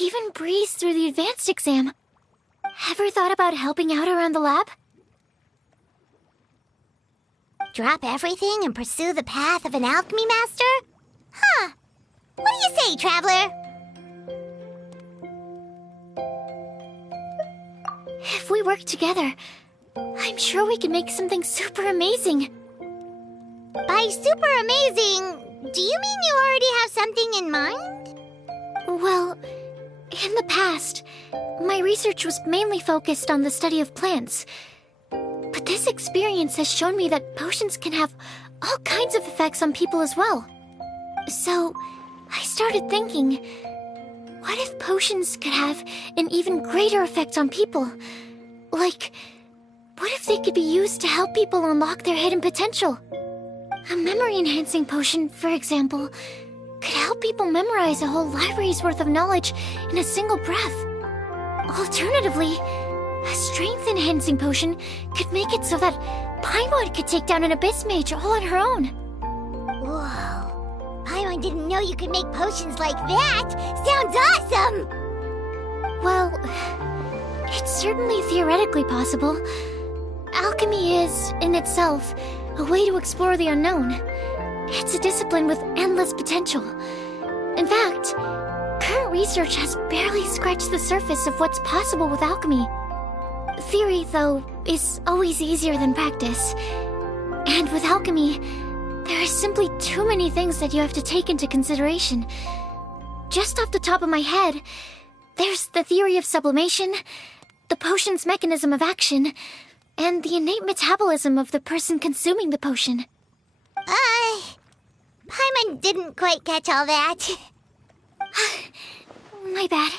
Even breeze through the advanced exam. Ever thought about helping out around the lab? Drop everything and pursue the path of an alchemy master? Huh. What do you say, Traveler? If we work together, I'm sure we can make something super amazing. By super amazing, do you mean you already have something in mind? Well, in the past, my research was mainly focused on the study of plants. But this experience has shown me that potions can have all kinds of effects on people as well. So, I started thinking, what if potions could have an even greater effect on people? Like, what if they could be used to help people unlock their hidden potential? A memory-enhancing potion, for example, could help people memorize a whole library's worth of knowledge in a single breath. Alternatively, a strength-enhancing potion could make it so that Paimon could take down an Abyss Mage all on her own. Whoa. Paimon didn't know you could make potions like that! Sounds awesome! Well, it's certainly theoretically possible. Alchemy is, in itself, a way to explore the unknown. It's a discipline with endless potential. In fact, current research has barely scratched the surface of what's possible with alchemy. Theory, though, is always easier than practice. And with alchemy, there are simply too many things that you have to take into consideration. Just off the top of my head, there's the theory of sublimation, the potion's mechanism of action, and the innate metabolism of the person consuming the potion. Paimon didn't quite catch all that. My bad.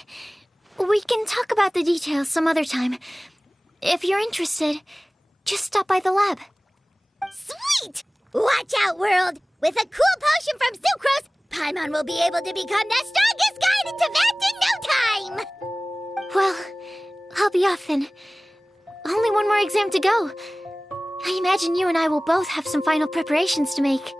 We can talk about the details some other time. If you're interested, just stop by the lab. Sweet! Watch out, world! With a cool potion from Sucrose, Paimon will be able to become the strongest guide in Tibet in no time! Well, I'll be off then. Only one more exam to go. I imagine you and I will both have some final preparations to make.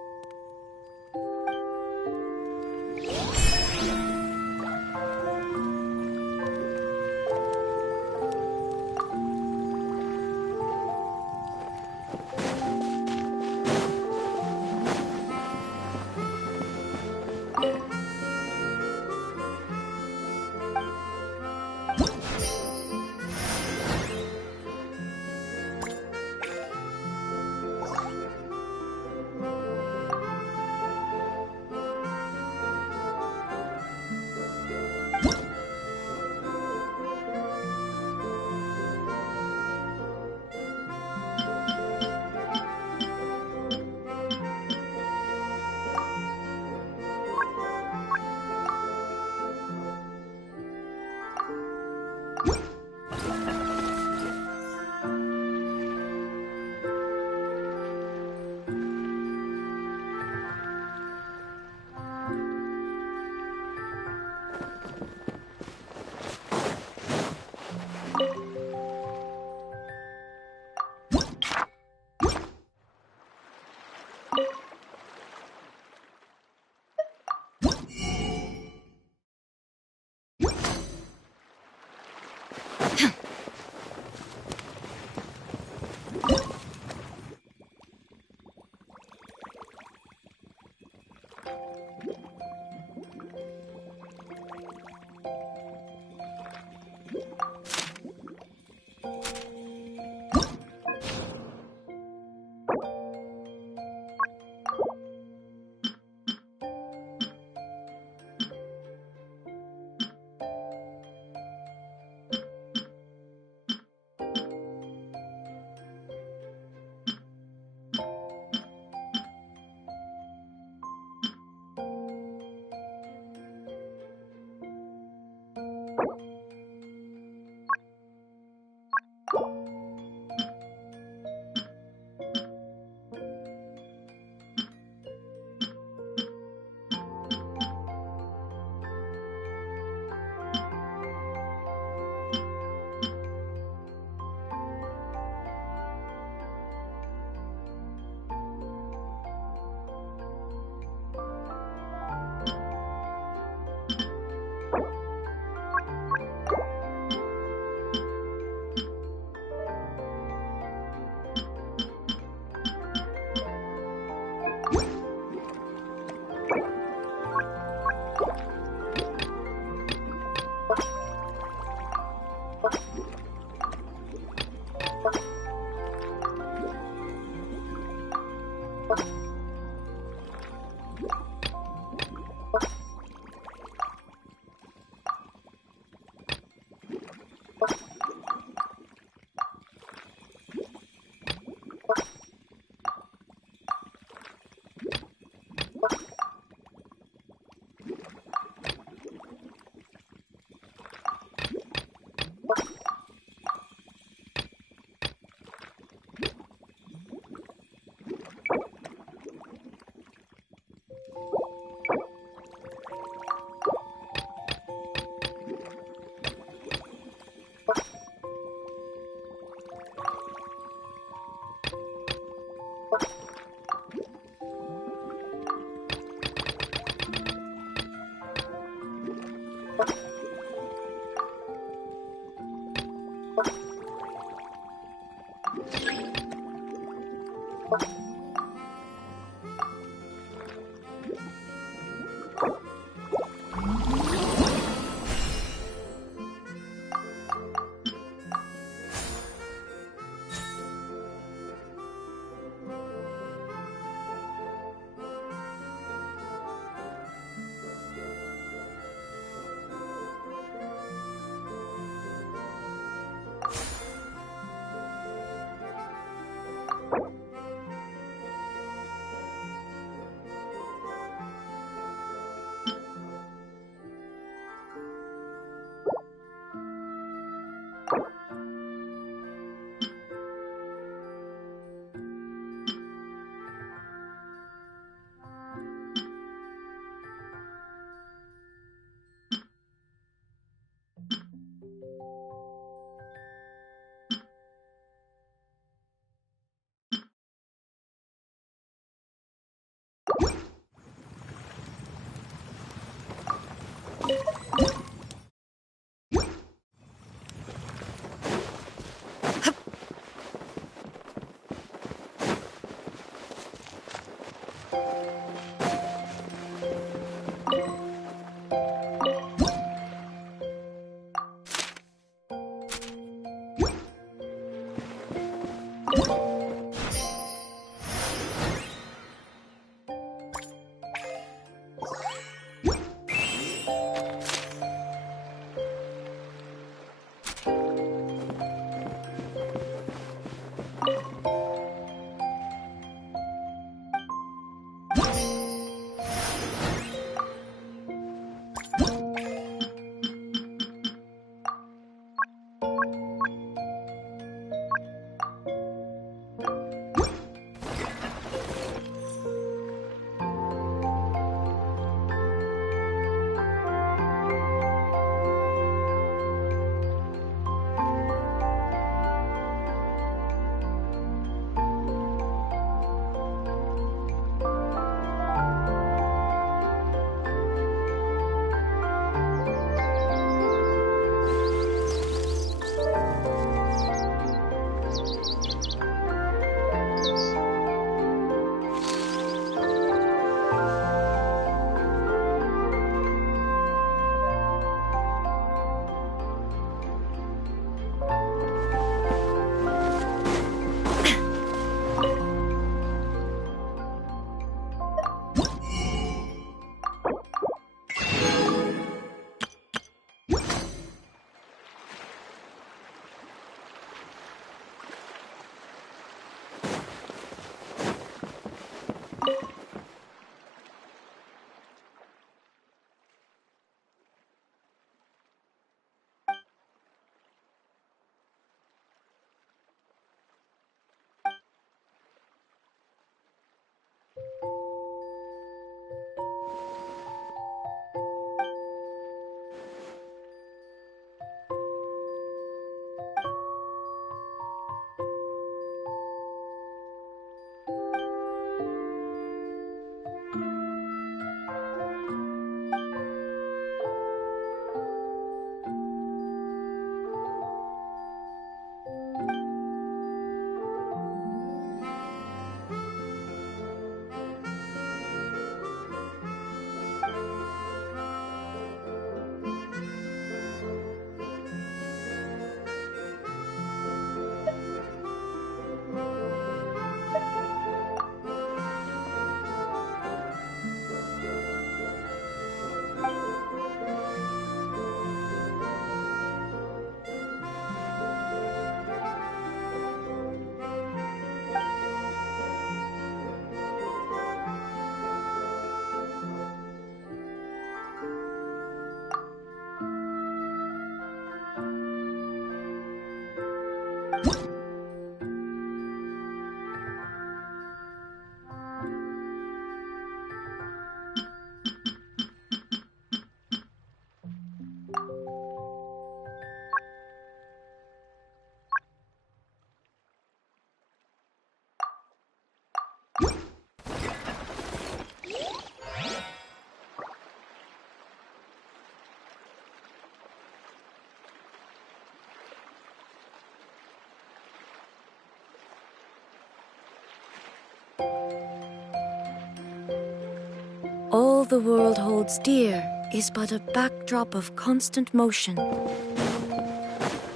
the world holds dear is but a backdrop of constant motion.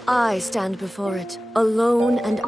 I stand before it, alone and...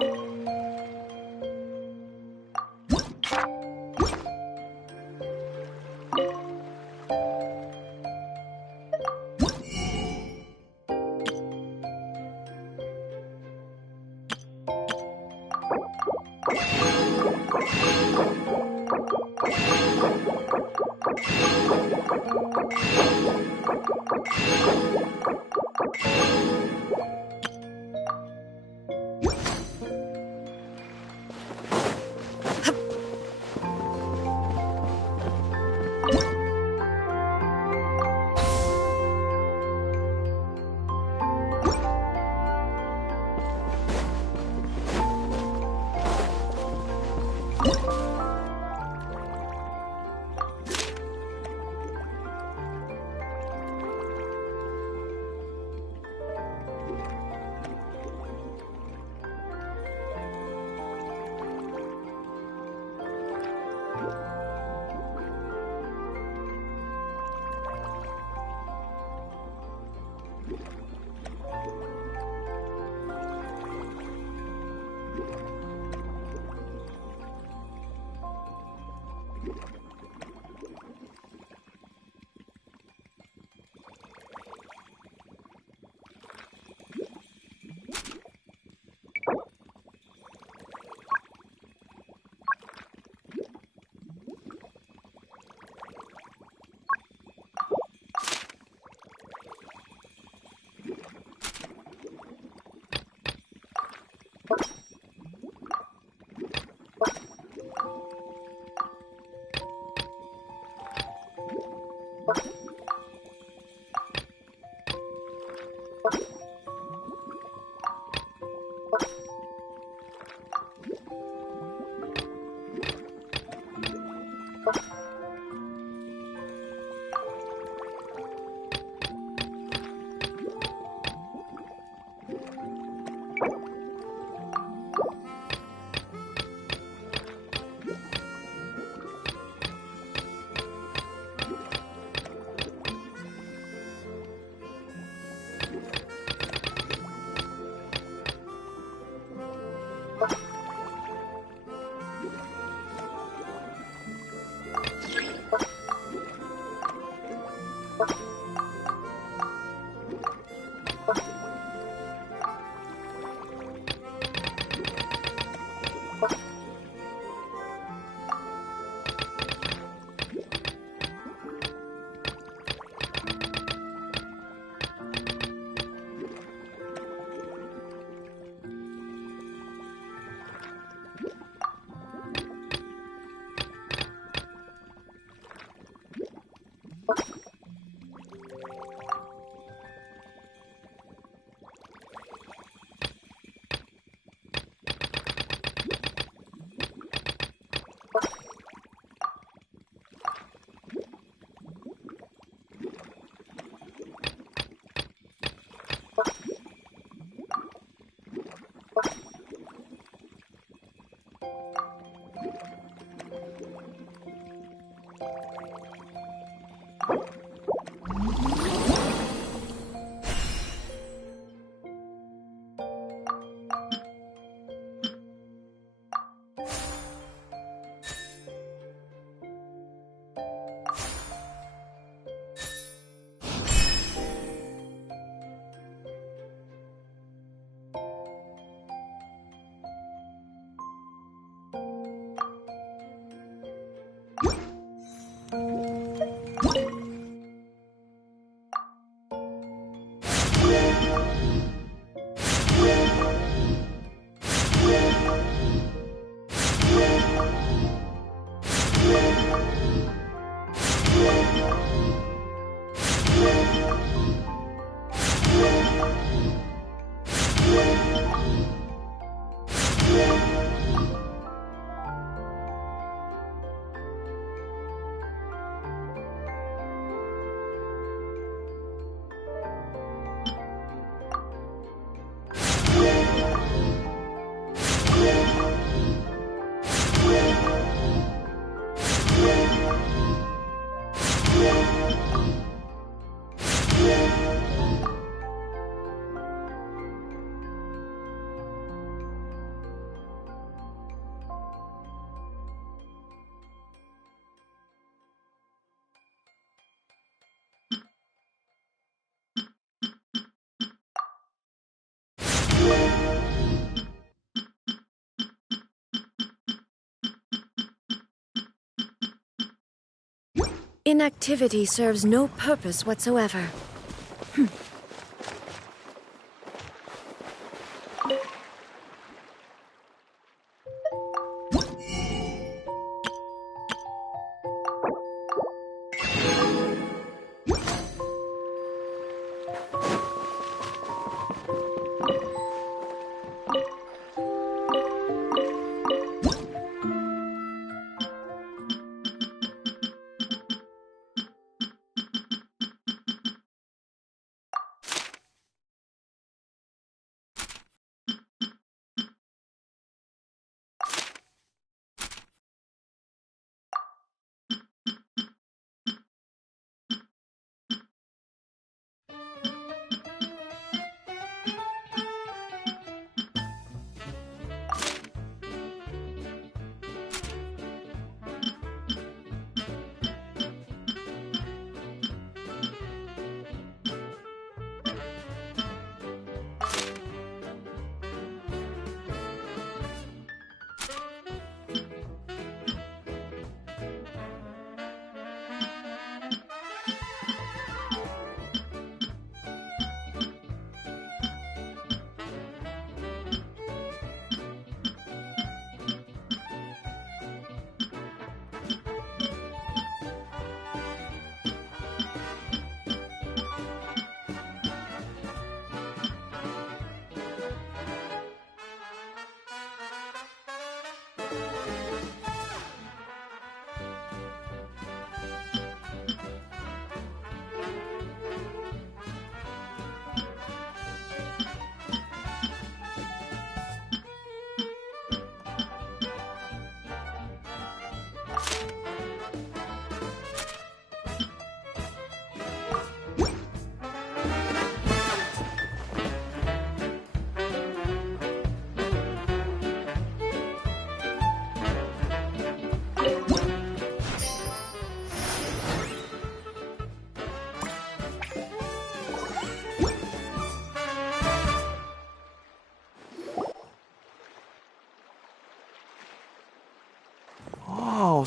Inactivity serves no purpose whatsoever.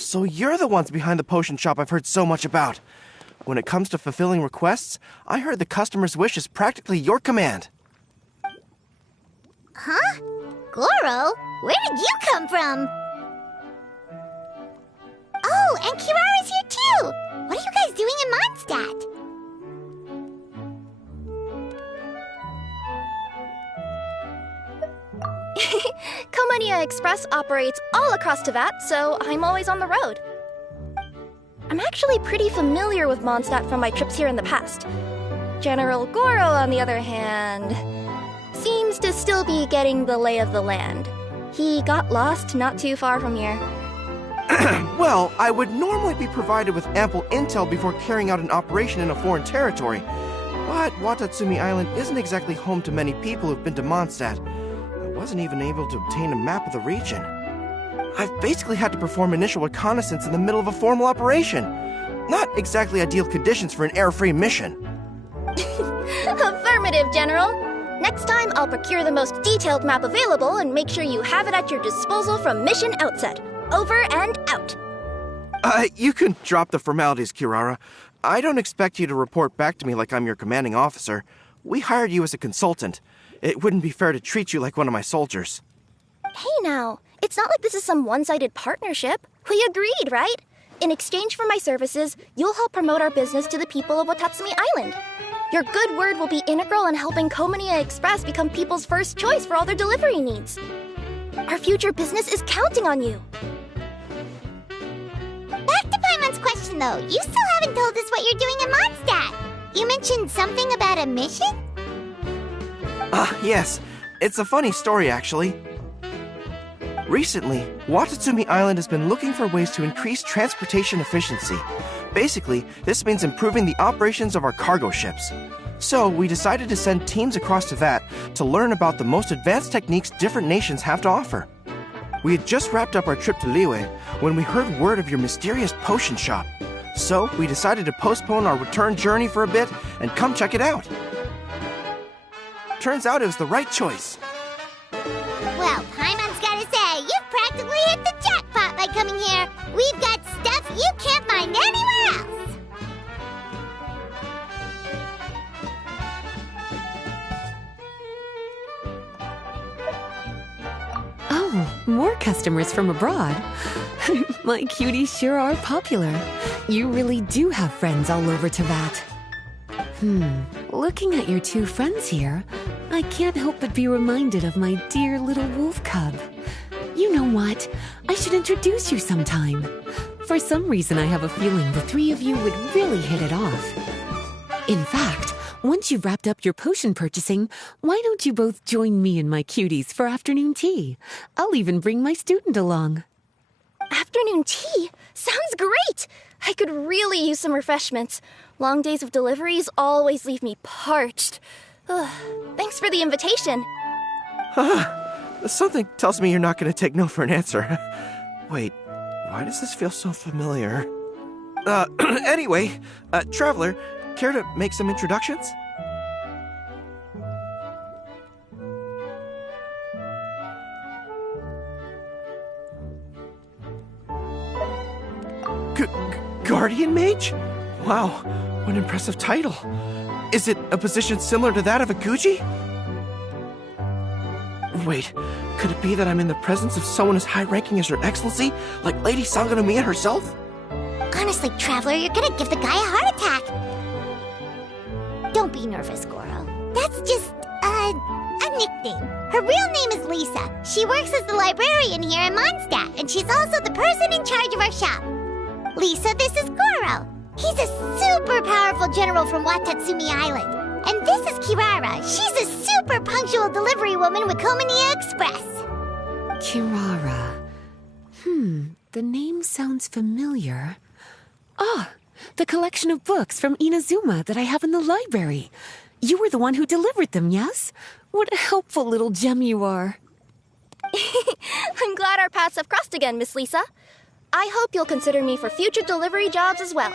So you're the ones behind the potion shop I've heard so much about. When it comes to fulfilling requests, I heard the customer's wish is practically your command. Huh? Goro? Where did you come from? Oh, and Kirara's here too! What are you guys doing in Mondstadt? Komania Express operates all across Teyvat, so I'm always on the road. I'm actually pretty familiar with Mondstadt from my trips here in the past. General Goro, on the other hand, seems to still be getting the lay of the land. He got lost not too far from here. Well, I would normally be provided with ample intel before carrying out an operation in a foreign territory. But Watatsumi Island isn't exactly home to many people who've been to Mondstadt. I wasn't even able to obtain a map of the region. I've basically had to perform initial reconnaissance in the middle of a formal operation. Not exactly ideal conditions for an air-free mission. Affirmative, General. Next time, I'll procure the most detailed map available and make sure you have it at your disposal from mission outset. Over and out. You can drop the formalities, Kirara. I don't expect you to report back to me like I'm your commanding officer. We hired you as a consultant. It wouldn't be fair to treat you like one of my soldiers. Hey now, it's not like this is some one-sided partnership. We agreed, right? In exchange for my services, you'll help promote our business to the people of Watatsumi Island. Your good word will be integral in helping Komania Express become people's first choice for all their delivery needs. Our future business is counting on you. Back to Paimon's question though, you still haven't told us what you're doing in Mondstadt. You mentioned something about a mission? Yes. It's a funny story, actually. Recently, Watatsumi Island has been looking for ways to increase transportation efficiency. Basically, this means improving the operations of our cargo ships. So, we decided to send teams across Teyvat to learn about the most advanced techniques different nations have to offer. We had just wrapped up our trip to Liyue when we heard word of your mysterious potion shop. So, we decided to postpone our return journey for a bit and come check it out. Turns out it was the right choice. Well, Paimon's gotta say, you've practically hit the jackpot by coming here. We've got stuff you can't find anywhere else. customers from abroad. My cuties sure are popular. You really do have friends all over Teyvat. Looking at your two friends here, I can't help but be reminded of my dear little wolf cub. You know what? I should introduce you sometime. For some reason, I have a feeling the three of you would really hit it off. In fact, once you've wrapped up your potion purchasing, why don't you both join me and my cuties for afternoon tea? I'll even bring my student along. Afternoon tea? Sounds great! I could really use some refreshments. Long days of deliveries always leave me parched. Thanks for the invitation. Something tells me you're not going to take no for an answer. Wait, why does this feel so familiar? Anyway, Traveler, care to make some introductions? Guardian Mage? Wow, what an impressive title. Is it a position similar to that of a Guji? Wait, could it be that I'm in the presence of someone as high-ranking as Her Excellency, like Lady Sangonomiya herself? Honestly, Traveler, you're gonna give the guy a heart attack. Don't be nervous, Goro. That's just, a nickname. Her real name is Lisa. She works as the librarian here in Mondstadt, and she's also the person in charge of our shop. Lisa, this is Goro. He's a super powerful general from Watatsumi Island. And this is Kirara. She's a super punctual delivery woman with Komania Express. Kirara. The name sounds familiar. Ah, the collection of books from Inazuma that I have in the library. You were the one who delivered them, yes? What a helpful little gem you are. I'm glad our paths have crossed again, Miss Lisa. I hope you'll consider me for future delivery jobs as well.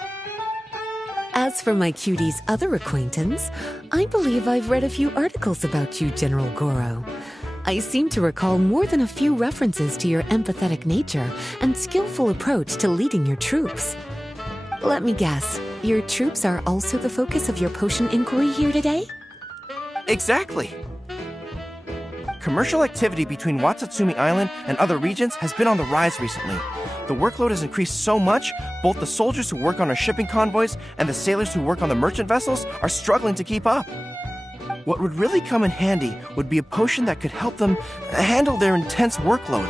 As for my cutie's other acquaintance, I believe I've read a few articles about you, General Goro. I seem to recall more than a few references to your empathetic nature and skillful approach to leading your troops. Let me guess, your troops are also the focus of your potion inquiry here today? Exactly. Commercial activity between Watatsumi Island and other regions has been on the rise recently. The workload has increased so much, both the soldiers who work on our shipping convoys and the sailors who work on the merchant vessels are struggling to keep up. What would really come in handy would be a potion that could help them handle their intense workload.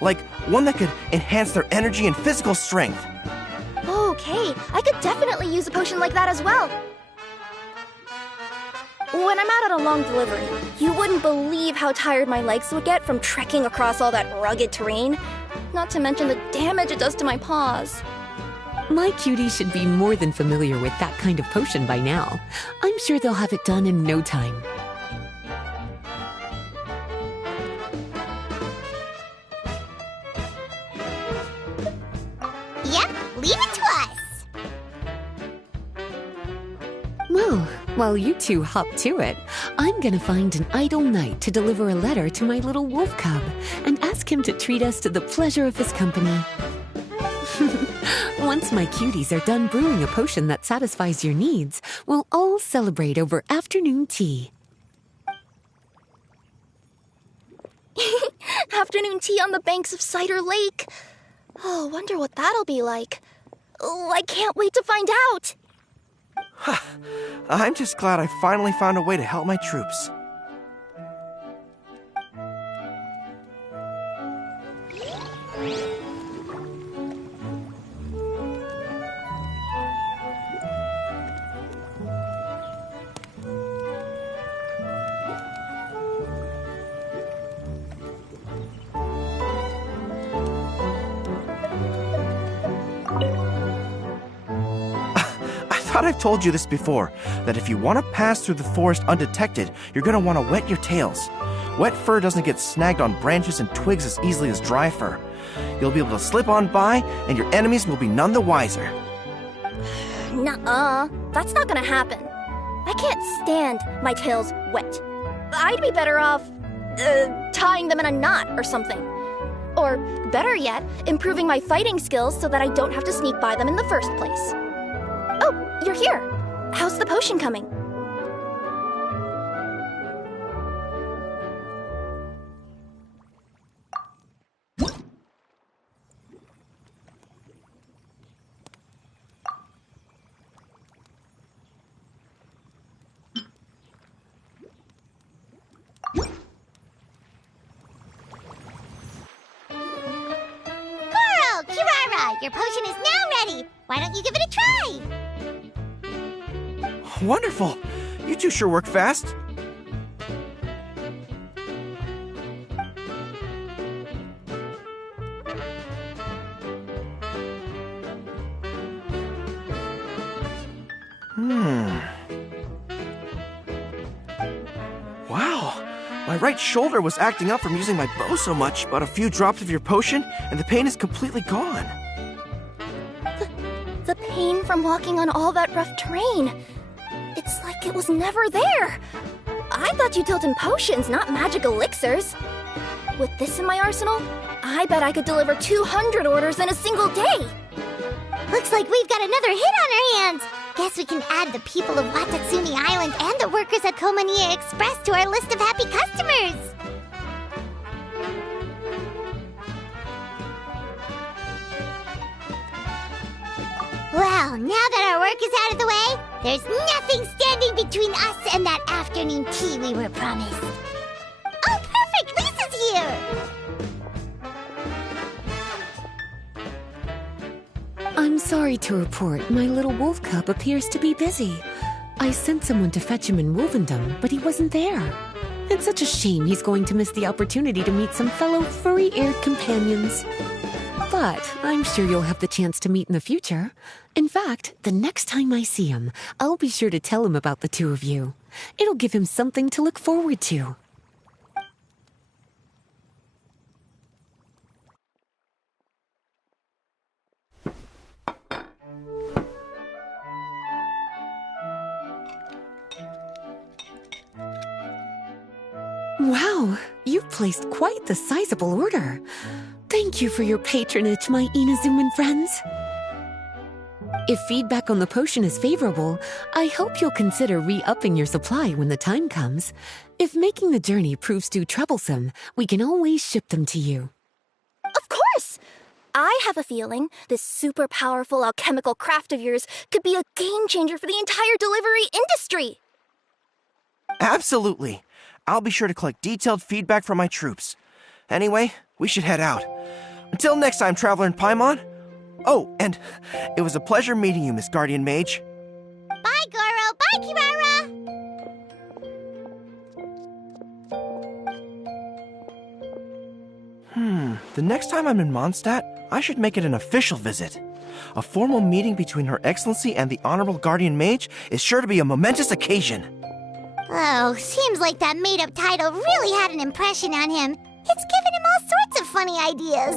Like one that could enhance their energy and physical strength. Okay, I could definitely use a potion like that as well. When I'm out on a long delivery, you wouldn't believe how tired my legs would get from trekking across all that rugged terrain. Not to mention the damage it does to my paws. My cutie should be more than familiar with that kind of potion by now. I'm sure they'll have it done in no time. Yep, leave it to us. Well, while you two hop to it, I'm gonna find an idle knight to deliver a letter to my little wolf cub and ask him to treat us to the pleasure of his company. Once my cuties are done brewing a potion that satisfies your needs, we'll all celebrate over afternoon tea. Afternoon tea on the banks of Cider Lake. Oh, wonder what that'll be like. Oh, I can't wait to find out. I'm just glad I finally found a way to help my troops. I thought I've told you this before, that if you want to pass through the forest undetected, you're going to want to wet your tails. Wet fur doesn't get snagged on branches and twigs as easily as dry fur. You'll be able to slip on by, and your enemies will be none the wiser. Nuh-uh, that's not gonna happen. I can't stand my tails wet. I'd be better off, tying them in a knot or something. Or, better yet, improving my fighting skills so that I don't have to sneak by them in the first place. Oh, you're here. How's the potion coming? Phaedra! Your potion is now ready! Why don't you give it a try? Wonderful! You two sure work fast. Wow! My right shoulder was acting up from using my bow so much, but a few drops of your potion, and the pain is completely gone. The pain from walking on all that rough terrain. It's like it was never there. I thought you dealt in potions, not magic elixirs. With this in my arsenal, I bet I could deliver 200 orders in a single day. Looks like we've got another hit on our hands. Guess we can add the people of Watatsumi Island and the workers at Komaniya Express to our list of happy customers. Well, now that our work is out of the way, there's nothing standing between us and that afternoon tea we were promised. Oh, perfect! Lisa's here! I'm sorry to report, my little wolf cub appears to be busy. I sent someone to fetch him in Wolvendom, but he wasn't there. It's such a shame he's going to miss the opportunity to meet some fellow furry-eared companions. But I'm sure you'll have the chance to meet in the future. In fact, the next time I see him, I'll be sure to tell him about the two of you. It'll give him something to look forward to. Wow, you've placed quite the sizable order. Thank you for your patronage, my Inazuman friends. If feedback on the potion is favorable, I hope you'll consider re-upping your supply when the time comes. If making the journey proves too troublesome, we can always ship them to you. Of course! I have a feeling this super powerful alchemical craft of yours could be a game changer for the entire delivery industry. Absolutely. I'll be sure to collect detailed feedback from my troops. Anyway, we should head out. Until next time, Traveler in Paimon. Oh, and it was a pleasure meeting you, Miss Guardian Mage. Bye, Goro. Bye, Kirara. The next time I'm in Mondstadt, I should make it an official visit. A formal meeting between Her Excellency and the Honorable Guardian Mage is sure to be a momentous occasion. Oh, seems like that made-up title really had an impression on him. It's given him all sorts of funny ideas.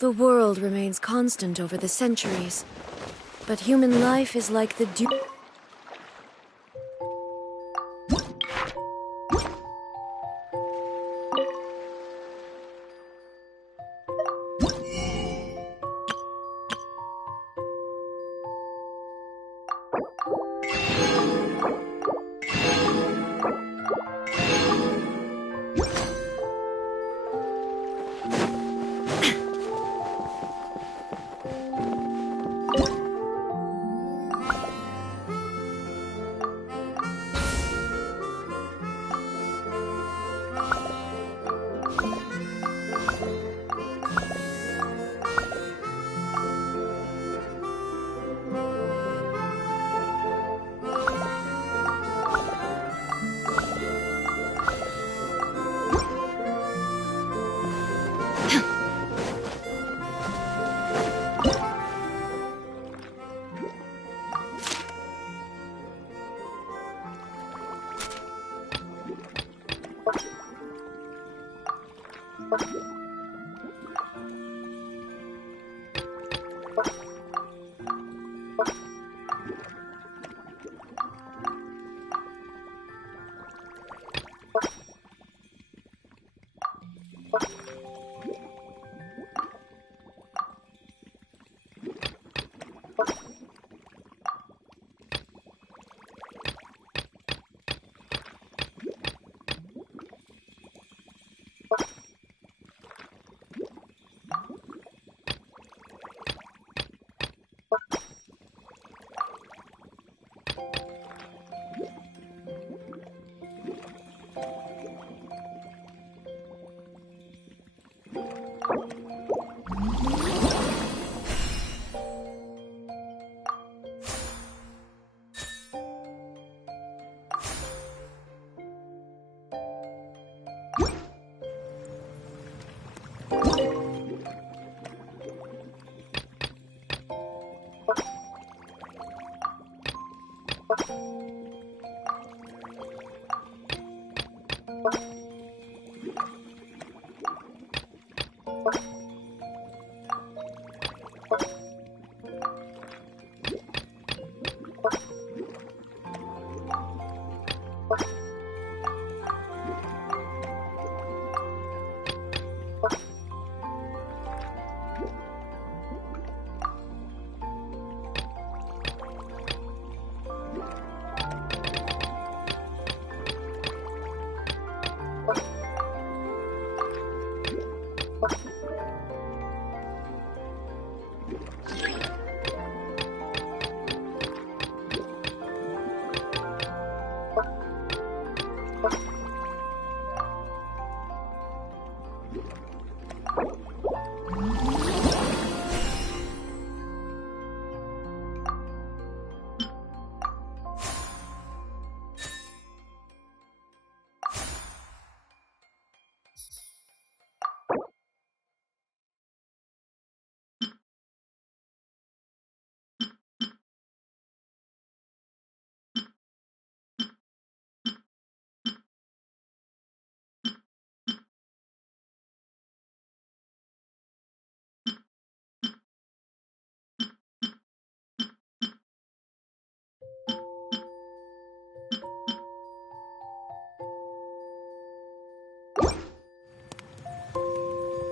The world remains constant over the centuries, but human life is like the dew.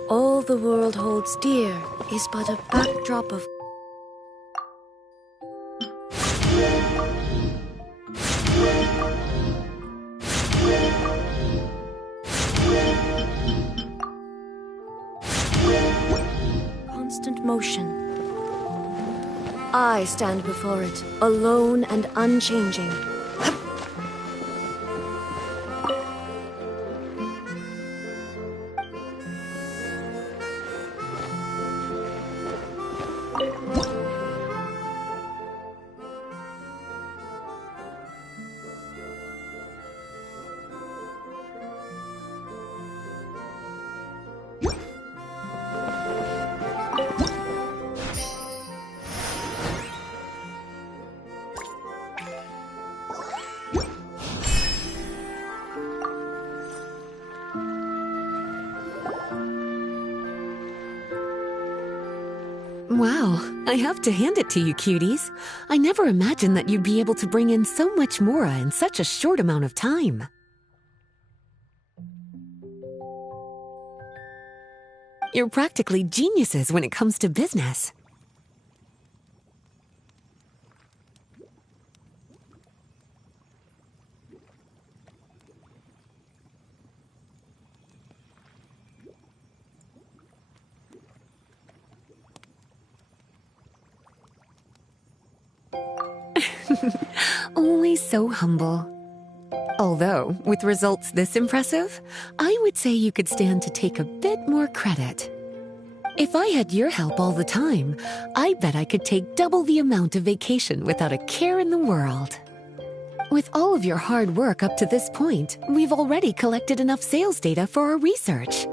All the world holds dear is but a backdrop of... constant motion. I stand before it, alone and unchanging. Wow, I have to hand it to you, cuties. I never imagined that you'd be able to bring in so much mora in such a short amount of time. You're practically geniuses when it comes to business. Always so humble. Although, with results this impressive, I would say you could stand to take a bit more credit. If I had your help all the time, I bet I could take double the amount of vacation without a care in the world. With all of your hard work up to this point, we've already collected enough sales data for our research.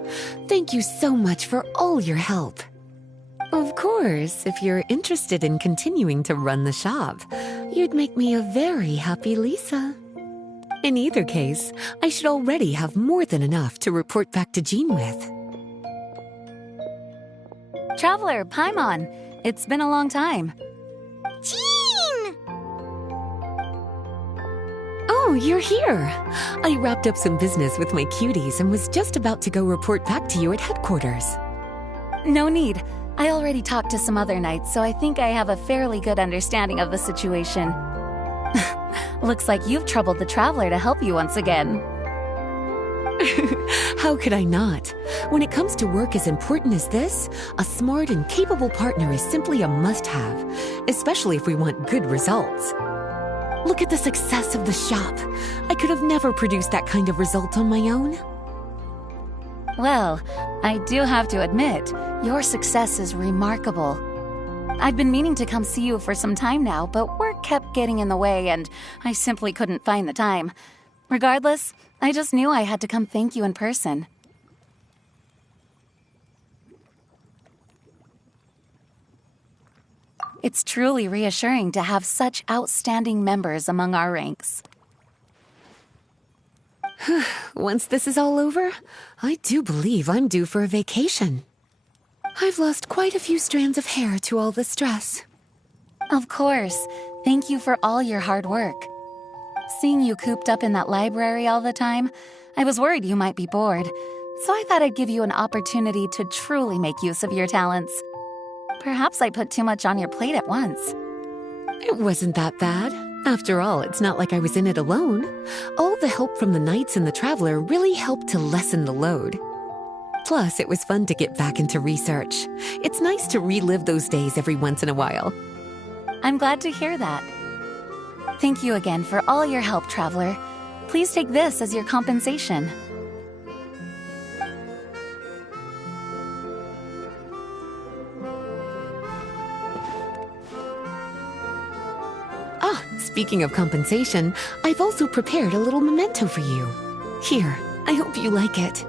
Thank you so much for all your help. Of course, if you're interested in continuing to run the shop, you'd make me a very happy Lisa. In either case, I should already have more than enough to report back to Jean with. Traveler, Paimon. It's been a long time. Jean! Oh, you're here. I wrapped up some business with my cuties and was just about to go report back to you at headquarters. No need. I already talked to some other knights, so I think I have a fairly good understanding of the situation. Looks like you've troubled the Traveler to help you once again. How could I not? When it comes to work as important as this, a smart and capable partner is simply a must-have, especially if we want good results. Look at the success of the shop. I could have never produced that kind of result on my own. Well, I do have to admit, your success is remarkable. I've been meaning to come see you for some time now, but work kept getting in the way and I simply couldn't find the time. Regardless, I just knew I had to come thank you in person. It's truly reassuring to have such outstanding members among our ranks. Once this is all over, I do believe I'm due for a vacation. I've lost quite a few strands of hair to all the stress. Of course. Thank you for all your hard work. Seeing you cooped up in that library all the time, I was worried you might be bored, so I thought I'd give you an opportunity to truly make use of your talents. Perhaps I put too much on your plate at once. It wasn't that bad. After all, it's not like I was in it alone. All the help from the Knights and the Traveler really helped to lessen the load. Plus, it was fun to get back into research. It's nice to relive those days every once in a while. I'm glad to hear that. Thank you again for all your help, Traveler. Please take this as your compensation. Speaking of compensation, I've also prepared a little memento for you. Here, I hope you like it.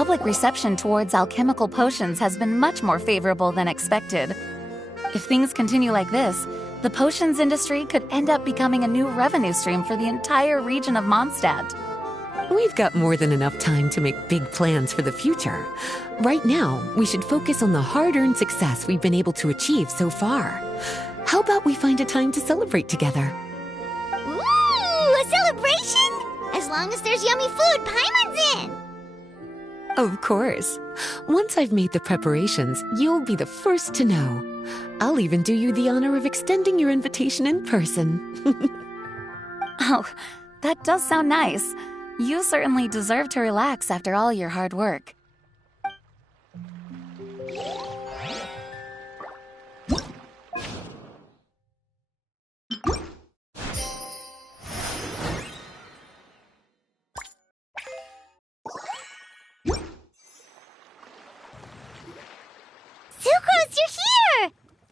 public reception towards alchemical potions has been much more favorable than expected. If things continue like this, the potions industry could end up becoming a new revenue stream for the entire region of Mondstadt. We've got more than enough time to make big plans for the future. Right now, we should focus on the hard-earned success we've been able to achieve so far. How about we find a time to celebrate together? Ooh, a celebration? As long as there's yummy food, Paimon's in! Of course. Once I've made the preparations, you'll be the first to know. I'll even do you the honor of extending your invitation in person. Oh, that does sound nice. You certainly deserve to relax after all your hard work.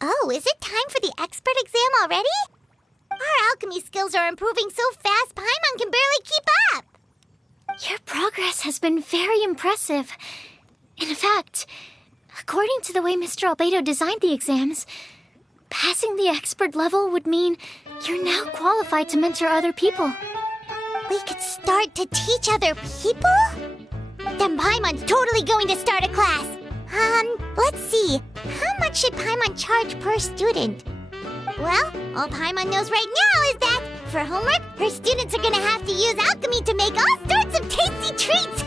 Oh, is it time for the expert exam already? Our alchemy skills are improving so fast, Paimon can barely keep up. Your progress has been very impressive. In fact, according to the way Mr. Albedo designed the exams, passing the expert level would mean you're now qualified to mentor other people. We could start to teach other people? Then Paimon's totally going to start a class. Let's see. How much should Paimon charge per student? Well, all Paimon knows right now is that, for homework, her students are gonna have to use alchemy to make all sorts of tasty treats!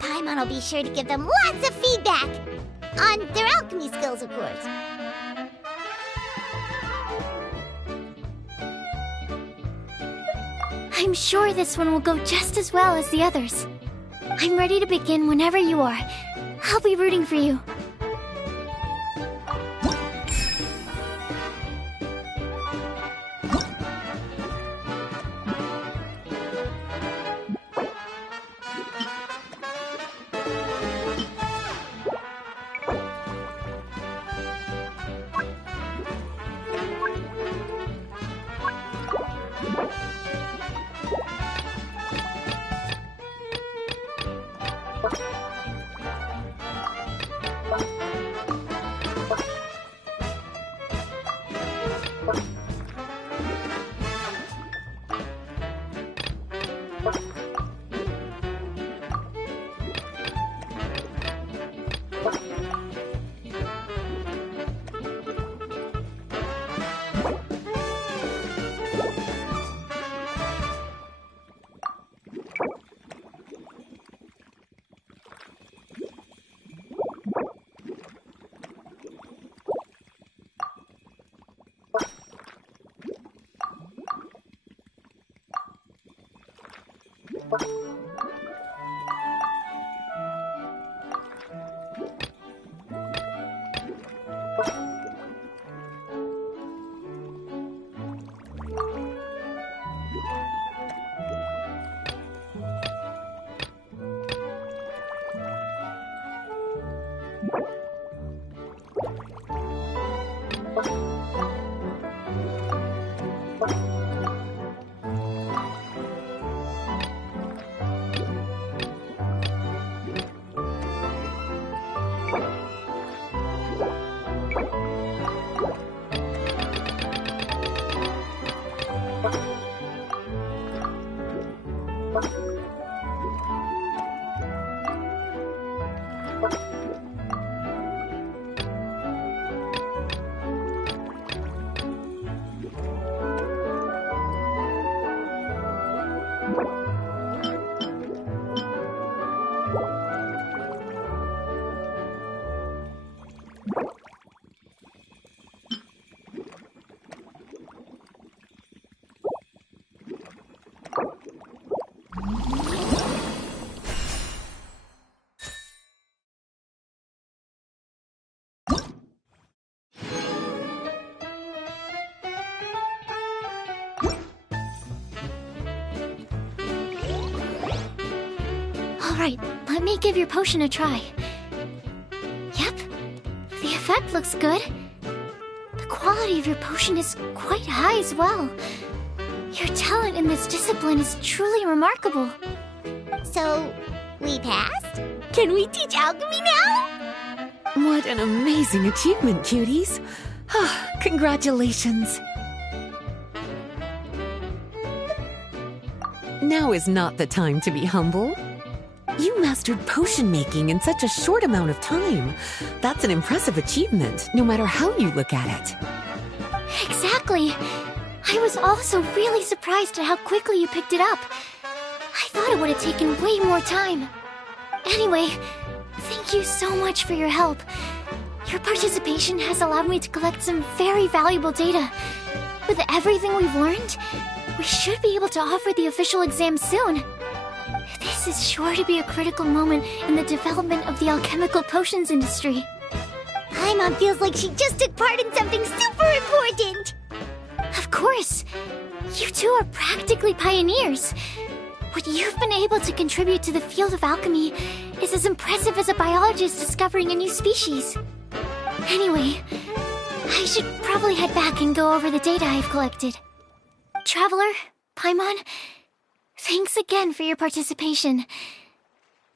Paimon will be sure to give them lots of feedback! On their alchemy skills, of course. I'm sure this one will go just as well as the others. I'm ready to begin whenever you are. I'll be rooting for you. Alright, let me give your potion a try. Yep, the effect looks good. The quality of your potion is quite high as well. Your talent in this discipline is truly remarkable. So, we passed? Can we teach alchemy now? What an amazing achievement, cuties. Congratulations. Now is not the time to be humble. You mastered potion making in such a short amount of time. That's an impressive achievement, no matter how you look at it. Exactly. I was also really surprised at how quickly you picked it up. I thought it would have taken way more time. Anyway, thank you so much for your help. Your participation has allowed me to collect some very valuable data. With everything we've learned, we should be able to offer the official exam soon. This is sure to be a critical moment in the development of the alchemical potions industry. Paimon feels like she just took part in something super important! Of course! You two are practically pioneers. What you've been able to contribute to the field of alchemy is as impressive as a biologist discovering a new species. Anyway, I should probably head back and go over the data I've collected. Traveler, Paimon, thanks again for your participation.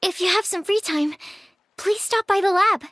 If you have some free time, please stop by the lab.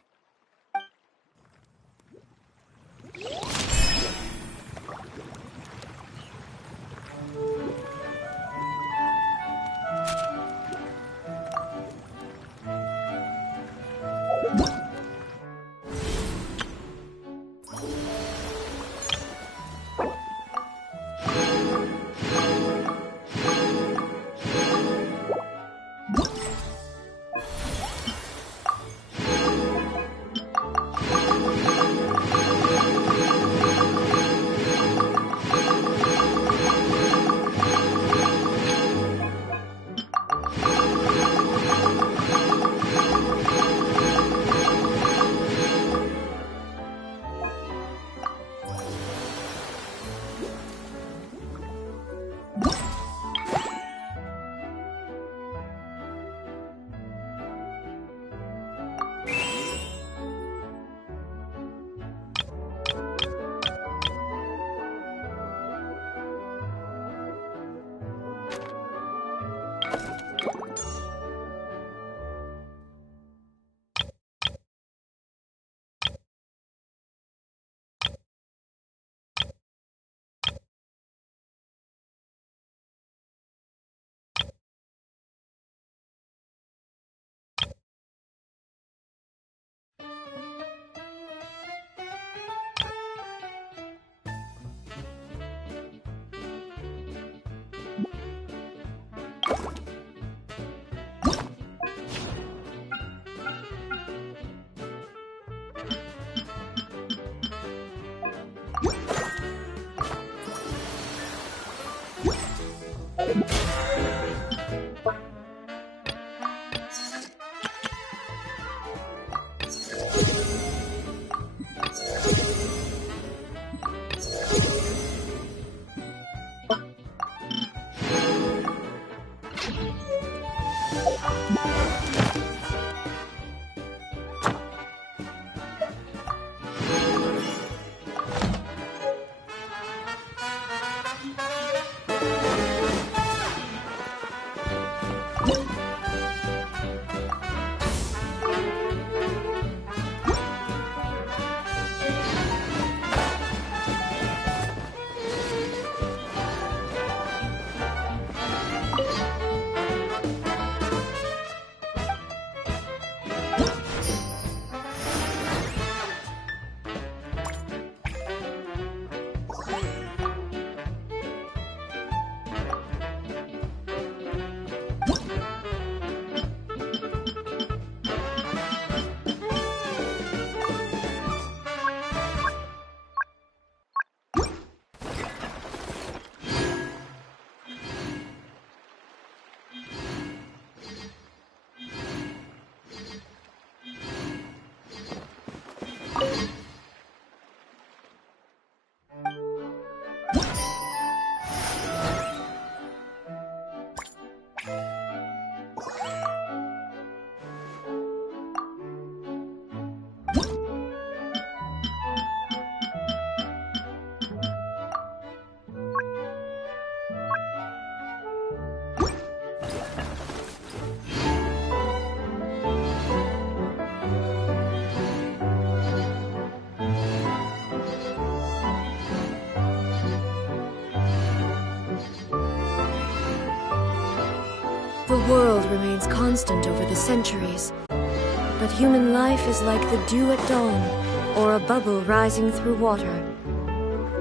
The world remains constant over the centuries, but human life is like the dew at dawn, or a bubble rising through water.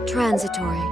Transitory,